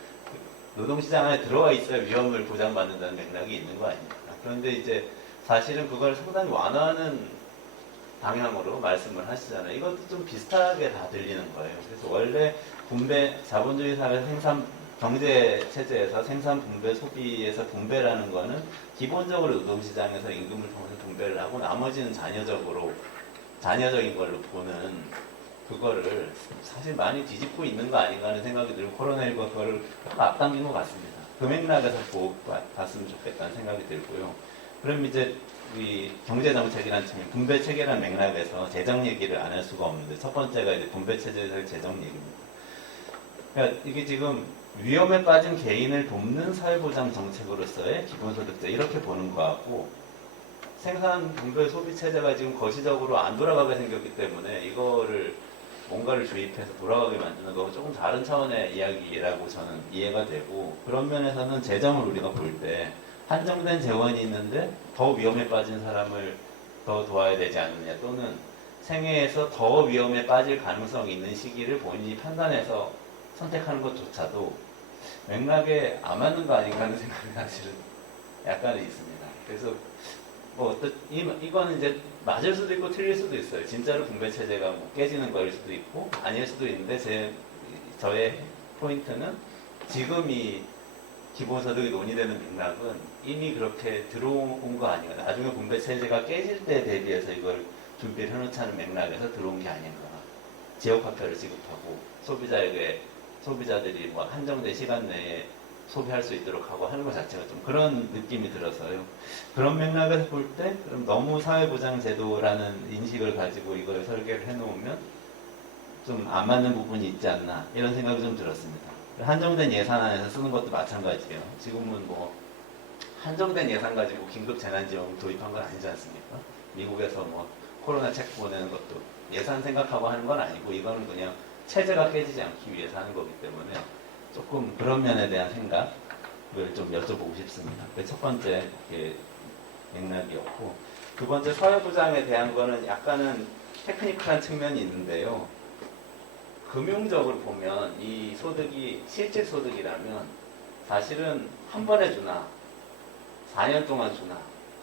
노동시장 안에 들어와 있어야 위험을 보장받는다는 맥락이 있는 거 아닙니까? 그런데 이제 사실은 그걸 상당히 완화하는 방향으로 말씀을 하시잖아요. 이것도 좀 비슷하게 다 들리는 거예요. 그래서 원래 자본주의 사회 경제 체제에서 생산 분배, 소비에서 분배라는 거는 기본적으로 노동시장에서 임금을 통해서 분배를 하고, 나머지는 자녀적인 걸로 보는 그거를 사실 많이 뒤집고 있는 거 아닌가 하는 생각이 들고, 코로나19가 그걸 앞당긴 것 같습니다. 그 맥락에서 봤으면 좋겠다는 생각이 들고요. 그럼 이제 이 경제정책이라는 측면, 분배체계라는 맥락에서 재정 얘기를 안 할 수가 없는데, 첫 번째가 이제 분배체제에서의 재정 얘기입니다. 그러니까 이게 지금 위험에 빠진 개인을 돕는 사회보장 정책으로서의 기본소득제 이렇게 보는 거하고, 생산 분배 소비 체제가 지금 거시적으로 안 돌아가게 생겼기 때문에 이거를 뭔가를 주입해서 돌아가게 만드는 거하고 조금 다른 차원의 이야기라고 저는 이해가 되고, 그런 면에서는 재정을 우리가 볼 때 한정된 재원이 있는데 더 위험에 빠진 사람을 더 도와야 되지 않느냐, 또는 생애에서 더 위험에 빠질 가능성이 있는 시기를 본인이 판단해서 선택하는 것조차도 맥락에 안 맞는 거 아닌가 하는 생각이 사실은 약간은 있습니다. 그래서 이거는 이제 맞을 수도 있고 틀릴 수도 있어요. 진짜로 분배 체제가 깨지는 거일 수도 있고 아닐 수도 있는데, 저의 포인트는 지금 이 기본소득이 논의되는 맥락은 이미 그렇게 들어온 거 아닌가. 나중에 분배 체제가 깨질 때 대비해서 이걸 준비를 해놓자는 맥락에서 들어온 게 아닌가. 지역화표를 지급하고 소비자들이 뭐 한정된 시간 내에 소비할 수 있도록 하고 하는 것 자체가 좀 그런 느낌이 들어서요. 그런 맥락에서 볼 때 그럼 너무 사회보장제도라는 인식을 가지고 이걸 설계를 해놓으면 좀 안 맞는 부분이 있지 않나 이런 생각이 좀 들었습니다. 한정된 예산안에서 쓰는 것도 마찬가지예요. 지금은 뭐 한정된 예산 가지고 긴급 재난지원금 도입한 건 아니지 않습니까? 미국에서 뭐 코로나 책 보내는 것도 예산 생각하고 하는 건 아니고 이거는 그냥 체제가 깨지지 않기 위해서 하는 거기 때문에 조금 그런 면에 대한 생각을 좀 여쭤보고 싶습니다. 첫 번째 맥락이었고, 두 번째 사회보장에 대한 거는 약간은 테크니컬한 측면이 있는데요. 금융적으로 보면 이 소득이 실질 소득이라면 사실은 한 번에 주나 4년 동안 주나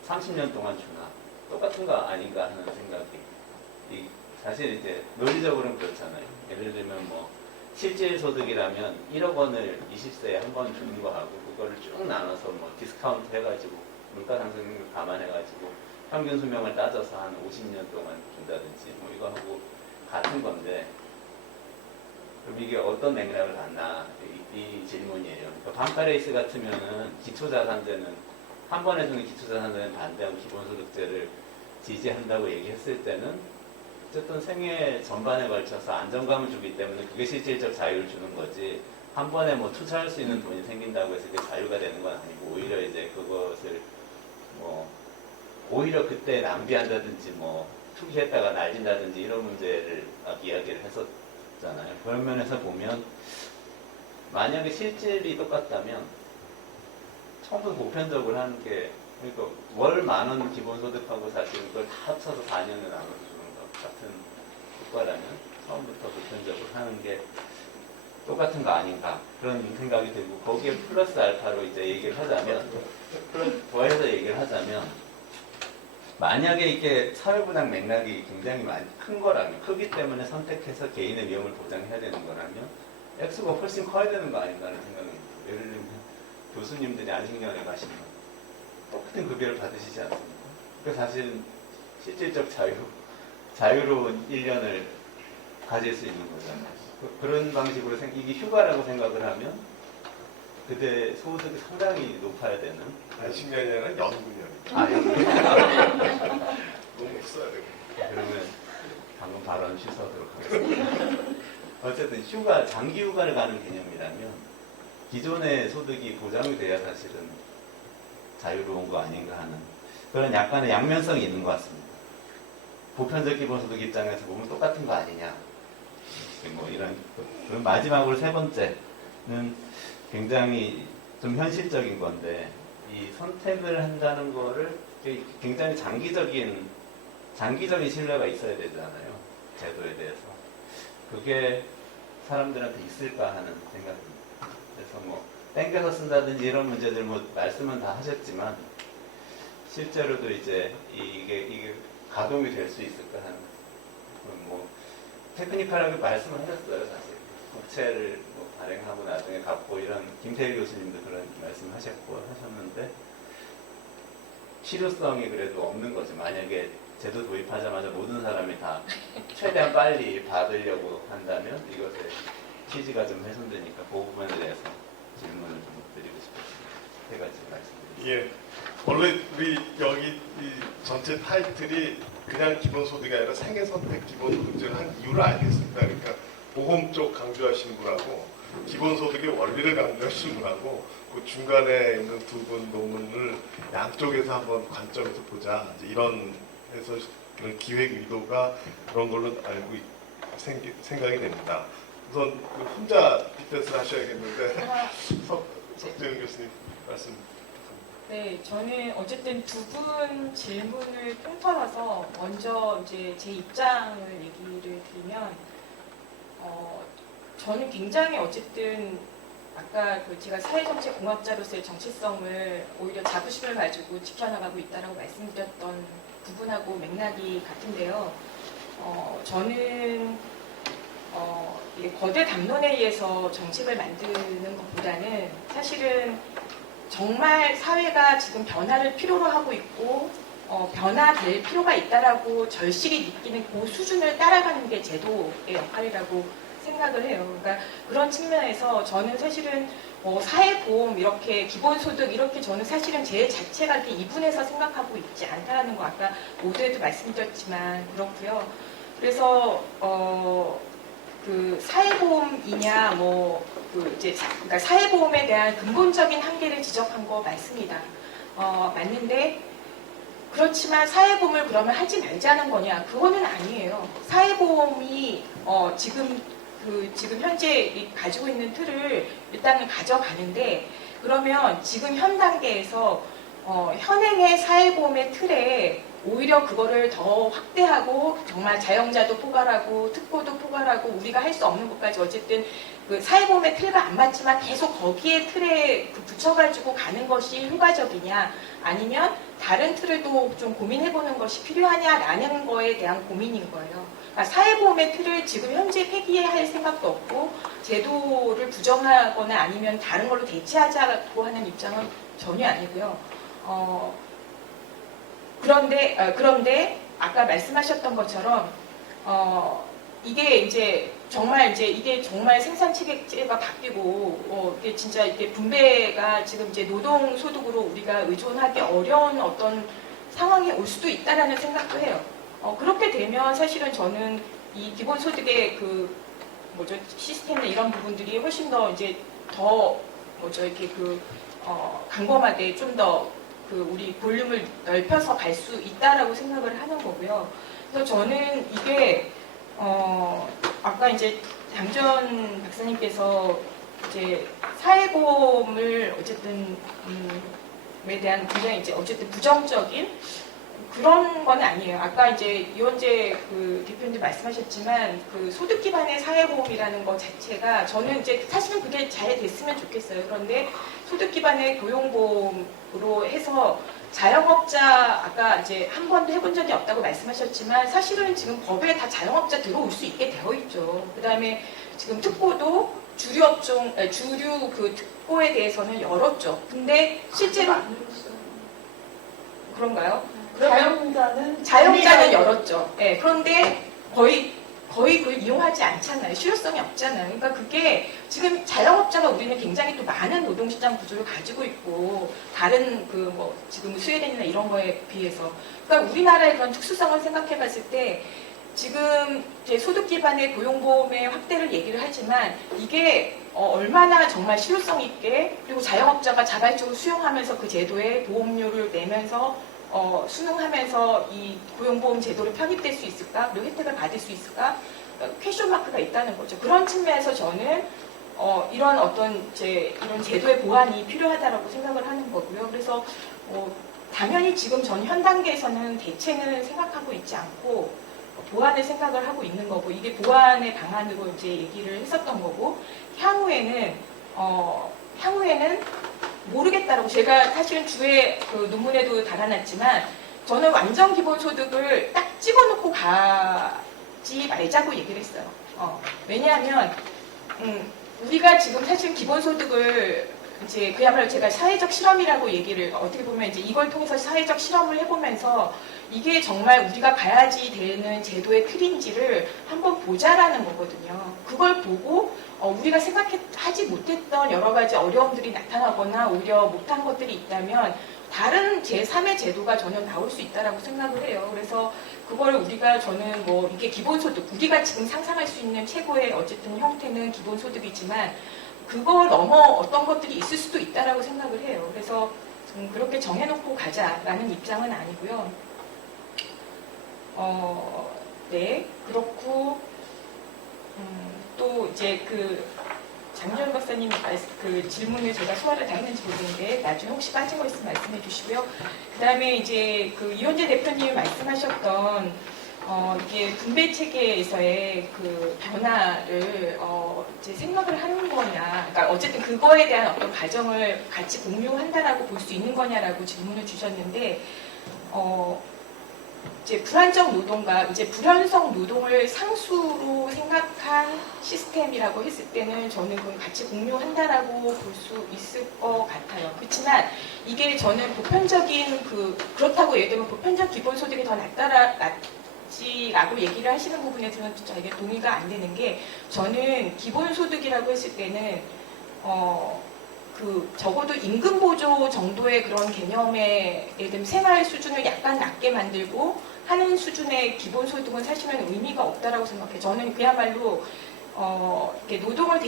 30년 동안 주나 똑같은 거 아닌가 하는 생각이 사실 이제 논리적으로는 그렇잖아요. 예를 들면 뭐 실질 소득이라면 1억 원을 20세에 한 번 주는 거 하고 그거를 쭉 나눠서 뭐 디스카운트 해가지고 물가 상승률 감안해가지고 평균 수명을 따져서 한 50년 동안 준다든지 뭐 이거 하고 같은 건데 그럼 이게 어떤 맥락을 갖나 이 질문이에요. 그러니까 반카레이스 같으면은 기초자산제는 한 번에 주는 기초자산제는 반대하고 기본소득제를 지지한다고 얘기했을 때는 어쨌든 생애 전반에 걸쳐서 안정감을 주기 때문에 그게 실질적 자유를 주는 거지 한 번에 뭐 투자할 수 있는 돈이 생긴다고 해서 그게 자유가 되는 건 아니고 오히려 이제 그것을 뭐 오히려 그때 낭비한다든지 뭐 투기했다가 날린다든지 이런 문제를 이야기를 했었잖아요. 그런 면에서 보면 만약에 실질이 똑같다면 처음부터 보편적으로 하는 게 그러니까 월 10,000원 기본소득하고 사실 그걸 다 합쳐서 4년을 나눠주는 것 같은 효과라면 처음부터 보편적으로 하는 게 똑같은 거 아닌가 그런 생각이 들고 거기에 플러스 알파로 이제 얘기를 하자면 더해서 얘기를 하자면 만약에 이게 사회보장 맥락이 굉장히 많이 큰 거라면 크기 때문에 선택해서 개인의 위험을 보장해야 되는 거라면 액수가 훨씬 커야 되는 거 아닌가 하는 생각이 듭니다. 예를 들면 교수님들이 안식년에 가시면 똑같은 급여를 받으시지 않습니까? 그래서 사실 실질적 자유로운 1년을 가질 수 있는 거잖아요. 그런 방식으로 이게 휴가라고 생각을 하면 그때 소득이 상당히 높아야 되는 안식년이 아니라 연구년. 너무 없어요. 그러면 방금 발언 취소하도록 하겠습니다. 어쨌든 장기 휴가를 가는 개념이라면 기존의 소득이 보장이 돼야 사실은 자유로운 거 아닌가 하는 그런 약간의 양면성이 있는 것 같습니다. 보편적 기본소득 입장에서 보면 똑같은 거 아니냐. 뭐 이런 그럼 마지막으로 세 번째는 굉장히 좀 현실적인 건데 이 선택을 한다는 거를 굉장히 장기적인 신뢰가 있어야 되잖아요. 제도에 대해서. 그게 사람들한테 있을까 하는 생각입니다. 그래서 뭐 땡겨서 쓴다든지 이런 문제들 뭐 말씀은 다 하셨지만 실제로도 이제 이게 가동이 될 수 있을까 하는 뭐 테크니컬하게 말씀을 하셨어요. 사실 국채를 뭐 발행하고 나중에 갚고 이런 김태일 교수님도 그런 하셨는데 실효성이 그래도 없는 거죠. 만약에 제도 도입하자마자 모든 사람이 다 최대한 빨리 받으려고 한다면 이것의 취지가 좀 훼손되니까 그 부분에 대해서 질문을 좀 드리고 싶었습니다. 세 가지 말씀드리겠습니다. 예. 원래 우리 여기 이 전체 타이틀이 그냥 기본소득이 아니라 생애선택 기본소득제를 한 이유를 알겠습니다. 그러니까 보험 쪽 강조하신 분하고 기본소득의 원리를 강조하신 분하고 그 중간에 있는 두 분 논문을 양쪽에서 한번 관점에서 보자. 이제 이런 해서 그런 기획 의도가 그런 걸로 알고 생각이 됩니다. 우선 혼자 디펜스를 하셔야겠는데 석재훈 교수님 말씀. 네, 저는 어쨌든 두 분 질문을 통틀어서 먼저 이제 제 입장을 얘기를 드리면, 저는 굉장히 어쨌든 아까 제가 사회정책공학자로서의 정체성을 오히려 자부심을 가지고 지켜나가고 있다라고 말씀드렸던 부분하고 맥락이 같은데요. 저는 이게 거대 담론에 의해서 정책을 만드는 것보다는 사실은 정말 사회가 지금 변화를 필요로 하고 있고 변화될 필요가 있다라고 절실히 느끼는 그 수준을 따라가는 게 제도의 역할이라고 생각을 해요. 그러니까 그런 측면에서 저는 사실은 사회보험 이렇게 기본소득 이렇게 저는 사실은 제 자체가 이렇게 이분해서 생각하고 있지 않다라는 거 아까 모두에도 말씀드렸지만 그렇고요. 그래서 그 사회보험이냐 그러니까 사회보험에 대한 근본적인 한계를 지적한 거 맞습니다. 맞는데 그렇지만 사회보험을 그러면 하지 말자는 거냐? 그거는 아니에요. 사회보험이 지금 현재 가지고 있는 틀을 일단은 가져가는데 그러면 지금 현 단계에서 현행의 사회보험의 틀에 오히려 그거를 더 확대하고 정말 자영자도 포괄하고 특보도 포괄하고 우리가 할 수 없는 것까지 어쨌든 그 사회보험의 틀과 안 맞지만 계속 거기에 틀에 붙여가지고 가는 것이 효과적이냐 아니면 다른 틀을 또 좀 고민해보는 것이 필요하냐라는 거에 대한 고민인 거예요. 그러니까 사회보험의 틀을 지금 현재 폐기할 생각도 없고 제도를 부정하거나 아니면 다른 걸로 대체하자고 하는 입장은 전혀 아니고요. 그런데 아까 말씀하셨던 것처럼 이게 정말 생산 체계가 바뀌고 이게 진짜 이게 분배가 지금 이제 노동 소득으로 우리가 의존하기 어려운 어떤 상황이 올 수도 있다라는 생각도 해요. 그렇게 되면 사실은 저는 이 기본 소득의 시스템이나 이런 부분들이 훨씬 더 이제 강범하게 좀 더 우리 볼륨을 넓혀서 갈 수 있다라고 생각을 하는 거고요. 그래서 저는 이게 아까 이제 장전 박사님께서 이제 사회보험을 어쨌든 에 대한 굉장히 이제 어쨌든 부정적인 그런 건 아니에요. 아까 이제 이원재 대표님도 말씀하셨지만 소득 기반의 사회보험이라는 것 자체가 저는 이제 사실은 그게 잘 됐으면 좋겠어요. 그런데 소득 기반의 고용보험으로 해서 자영업자 아까 이제 한 번도 해본 적이 없다고 말씀하셨지만 사실은 지금 법에 다 자영업자 들어올 수 있게 되어 있죠. 그다음에 지금 특보도 주류 특보에 대해서는 열었죠. 근데 실제로 그런가요? 자영업자는 열었죠. 네, 그런데 거의 그걸 이용하지 않잖아요. 실효성이 없잖아요. 그러니까 그게 지금 자영업자가 우리는 굉장히 또 많은 노동시장 구조를 가지고 있고 다른 지금 스웨덴이나 이런 거에 비해서 그러니까 우리나라의 그런 특수성을 생각해 봤을 때 지금 제 소득 기반의 고용보험의 확대를 얘기를 하지만 이게 얼마나 정말 실효성 있게 그리고 자영업자가 자발적으로 수용하면서 그 제도에 보험료를 내면서 수능하면서 이 고용보험 제도를 편입될 수 있을까? 그리고 혜택을 받을 수 있을까? 퀘션 마크가 있다는 거죠. 그런 측면에서 저는 이런 이런 제도의 보완이 필요하다라고 생각을 하는 거고요. 그래서 당연히 지금 전 현 단계에서는 대체는 생각하고 있지 않고 보완을 생각을 하고 있는 거고 이게 보완의 방안으로 이제 얘기를 했었던 거고 향후에는 모르겠다라고 제가 사실은 주에 논문에도 달아놨지만 저는 완전 기본소득을 딱 집어넣고 가지 말자고 얘기를 했어요. 왜냐하면 우리가 지금 사실 기본소득을 이제 그야말로 제가 사회적 실험이라고 얘기를 어떻게 보면 이제 이걸 통해서 사회적 실험을 해보면서 이게 정말 우리가 가야지 되는 제도의 틀인지를 한번 보자라는 거거든요. 그걸 보고 우리가 생각하지 못했던 여러 가지 어려움들이 나타나거나 오히려 못한 것들이 있다면 다른 제3의 제도가 저는 나올 수 있다라고 생각을 해요. 그래서 그걸 저는 이게 기본소득, 우리가 지금 상상할 수 있는 최고의 어쨌든 형태는 기본소득이지만 그걸 넘어 어떤 것들이 있을 수도 있다라고 생각을 해요. 그래서 그렇게 정해놓고 가자라는 입장은 아니고요. 네, 그렇고 또 이제 장준 박사님 질문을 제가 소화를 다 했는지 모르겠는데 나중에 혹시 빠진 거 있으면 말씀해 주시고요. 그 다음에 이제 이원재 대표님이 말씀하셨던 이게 분배 체계에서의 변화를 이제 생각을 하는 거냐, 그러니까 어쨌든 그거에 대한 어떤 과정을 같이 공유한다라고 볼 수 있는 거냐라고 질문을 주셨는데 이제 불안정 노동과 이제 불연성 노동을 상수로 생각한 시스템이라고 했을 때는 저는 그건 같이 공유한다라고 볼 수 있을 것 같아요. 그렇지만 이게 저는 보편적인 그렇다고 예를 들면 보편적 기본소득이 더 낫지라고 얘기를 하시는 부분에 대해서는 저에게 동의가 안 되는 게 저는 기본소득이라고 했을 때는 적어도 임금보조 정도의 그런 개념의 예를 들면 생활 수준을 약간 낮게 만들고 하는 수준의 기본소득은 사실은 의미가 없다라고 생각해요. 저는 그야말로 이렇게 노동을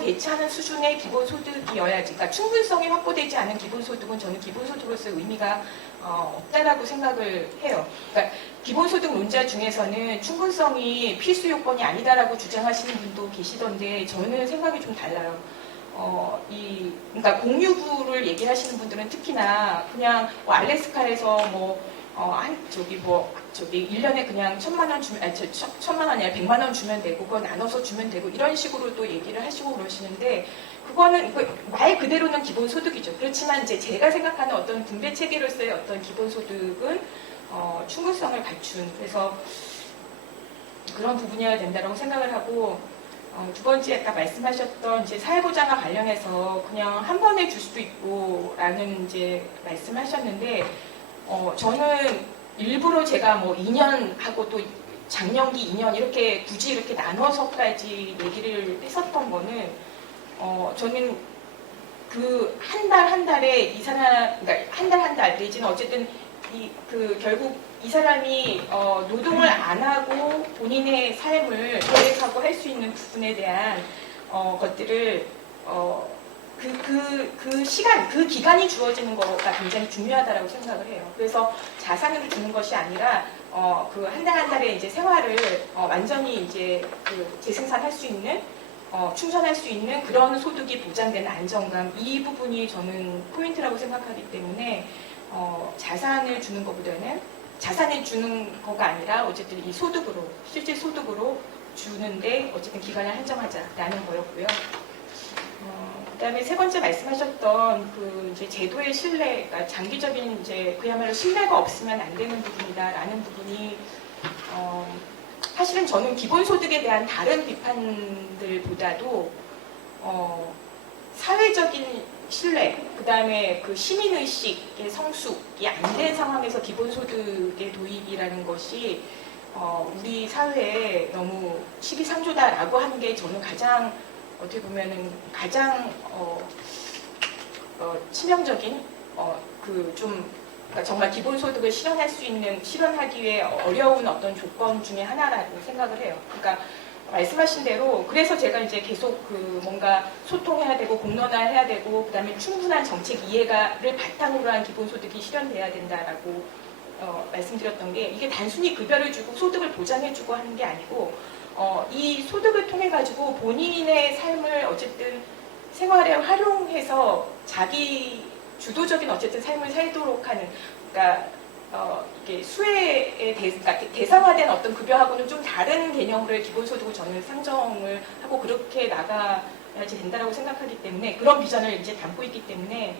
대체하는 수준의 기본소득이어야지. 그러니까 충분성이 확보되지 않은 기본소득은 저는 기본소득으로서의 의미가 없다라고 생각을 해요. 그러니까 기본소득 논자 중에서는 충분성이 필수 요건이 아니다라고 주장하시는 분도 계시던데 저는 생각이 좀 달라요. 그러니까 공유구를 얘기하시는 분들은 특히나 그냥 알래스카에서 1년에 그냥 1,000만 원 아니라 100만 원 주면 되고 그거 나눠서 주면 되고 이런 식으로 또 얘기를 하시고 그러시는데 그거는 말 그대로는 기본소득이죠. 그렇지만 이제 제가 생각하는 어떤 분배 체계로서의 어떤 기본소득은 충분성을 갖춘 그래서 그런 부분이어야 된다고 생각을 하고 두 번째 아까 말씀하셨던 이제 사회보장과 관련해서 그냥 한 번에 줄 수도 있고라는 이제 말씀하셨는데 저는 일부러 제가 2년 하고 또 장년기 2년 이렇게 굳이 이렇게 나눠서까지 얘기를 했었던 거는 저는 그 한 달에 이 사람 그러니까 한 달 내지는 어쨌든 결국 이 사람이 노동을 안 하고 본인의 삶을 계획하고 할 수 있는 부분에 대한 것들을 그 시간, 그 기간이 주어지는 거가 굉장히 중요하다라고 생각을 해요. 그래서 자산으로 주는 것이 아니라 그 한 달 한 달의 이제 생활을 완전히 이제 재생산할 수 있는 충전할 수 있는 그런 소득이 보장되는 안정감 이 부분이 저는 포인트라고 생각하기 때문에 자산을 주는 것보다는 자산을 주는 거가 아니라 어쨌든 이 소득으로 실제 소득으로 주는데 어쨌든 기간을 한정하자라는 거였고요. 그다음에 세 번째 말씀하셨던 이제 제도의 신뢰, 그러니까 장기적인 이제 그야말로 신뢰가 없으면 안 되는 부분이다라는 부분이 사실은 저는 기본소득에 대한 다른 비판들보다도 사회적인 신뢰, 그다음에 시민의식의 성숙이 안 된 상황에서 기본소득의 도입이라는 것이 우리 사회에 너무 시기상조다라고 하는 게 저는 가장 어떻게 보면은 가장 치명적인 그러니까 정말 기본소득을 실현하기 위해 어려운 어떤 조건 중에 하나라고 생각을 해요. 그러니까 말씀하신 대로 그래서 제가 이제 계속 뭔가 소통해야 되고 공론화해야 되고 그다음에 충분한 정책 이해를 바탕으로 한 기본소득이 실현돼야 된다라고 말씀드렸던 게 이게 단순히 급여를 주고 소득을 보장해주고 하는 게 아니고 이 소득을 통해 가지고 본인의 삶을 어쨌든 생활에 활용해서 자기 주도적인 어쨌든 삶을 살도록 하는 그러니까 이게 수혜에 그러니까 대상화된 어떤 급여하고는 좀 다른 개념으로의 기본소득을 저는 상정을 하고 그렇게 나가야지 된다라고 생각하기 때문에 그런 비전을 이제 담고 있기 때문에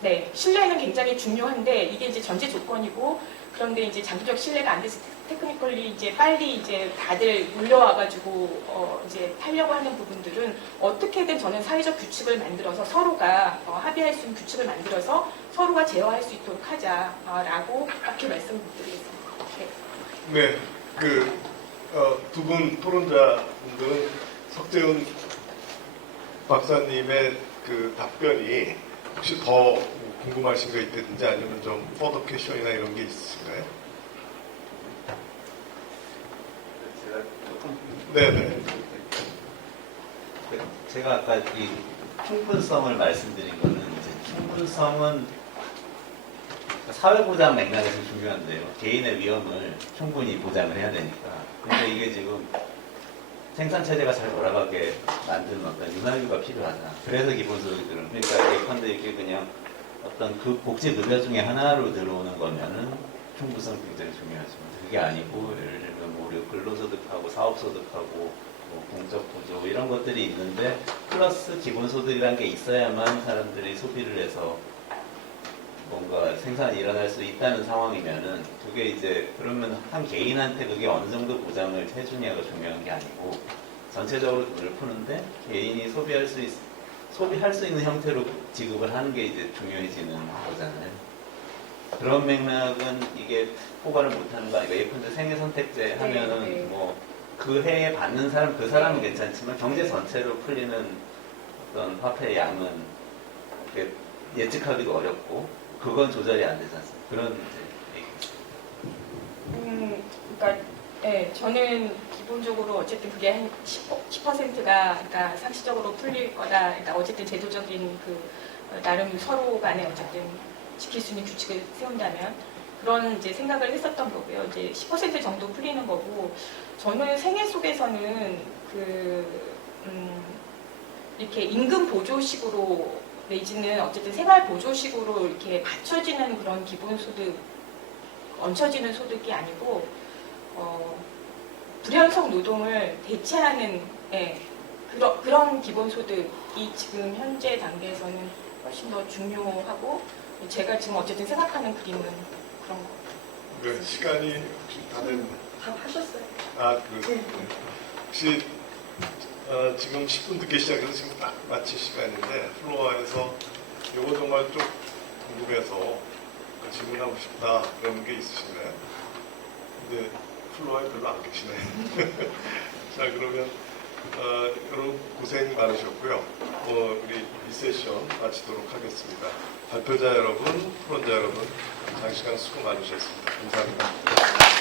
네 신뢰는 굉장히 중요한데 이게 이제 전제 조건이고 그런데 이제 장기적 신뢰가 안 돼서 테크니컬리 이제 빨리 이제 다들 몰려와가지고 이제 타려고 하는 부분들은 어떻게든 저는 사회적 규칙을 만들어서 서로가 합의할 수 있는 규칙을 만들어서 서로가 제어할 수 있도록 하자라고 그렇게 말씀드리겠습니다. 네. 네, 두 분 토론자분들은 석재훈 박사님의 답변이 혹시 더 궁금하신 거 있다든지 아니면 좀 퍼더 퀘션이나 이런 게 있으신가요? 네네. 제가 아까 이 충분성을 말씀드린 거는 이제 충분성은 사회보장 맥락에서 중요한데요. 개인의 위험을 충분히 보장을 해야 되니까. 근데 이게 지금 생산체제가 잘 돌아가게 만드는 어떤 윤활유가 필요하다. 그래서 기본소득들은 그러니까 예컨대 이렇게 그냥 어떤 복지급여 중에 하나로 들어오는 거면은 충분성 굉장히 중요하지만 그게 아니고 예를 들면 우리 근로소득하고 사업소득하고 공적보조 이런 것들이 있는데 플러스 기본소득이라는 게 있어야만 사람들이 소비를 해서 뭔가 생산이 일어날 수 있다는 상황이면은 그게 이제 그러면 한 개인한테 그게 어느 정도 보장을 해주냐가 중요한 게 아니고 전체적으로 돈을 푸는데 개인이 소비할 수 있는 형태로 지급을 하는 게 이제 중요해지는 거잖아요. 그런 맥락은 이게 포괄을 못하는 거 아니고 예컨대 생애 선택제 하면은 네. 뭐 그 해에 받는 사람 그 사람은 괜찮지만 경제 전체로 풀리는 어떤 화폐의 양은 이렇게 예측하기도 어렵고 그건 조절이 안 되지 않습니까? 그런 이제 그러니까 네, 저는 기본적으로 어쨌든 그게 한 10%가 그러니까 상시적으로 풀릴 거다. 그러니까 어쨌든 제도적인 그 나름 서로 간에 어쨌든 지킬 수 있는 규칙을 세운다면 그런 이제 생각을 했었던 거고요. 이제 10% 정도 풀리는 거고 저는 생애 속에서는 이렇게 임금 보조식으로 내지는 어쨌든 생활 보조식으로 이렇게 받쳐지는 그런 기본소득, 얹혀지는 소득이 아니고 불연속 노동을 대체하는 그런 기본소득이 지금 현재 단계에서는 훨씬 더 중요하고 제가 지금 어쨌든 생각하는 그림은 그런 거. 네, 시간이 혹시 다들 다 하셨어요? 그렇습니다. 혹시 지금 10분 늦게 시작해서 지금 딱 마칠 시간인데 플로어에서 이거 정말 좀 궁금해서 질문하고 싶다 그런 게 있으신가요? 근데 플로어에 별로 안 계시네. 자 그러면 여러분 고생 많으셨고요. 우리 이 세션 마치도록 하겠습니다. 발표자 여러분, 토론자 여러분, 장시간 수고 많으셨습니다. 감사합니다.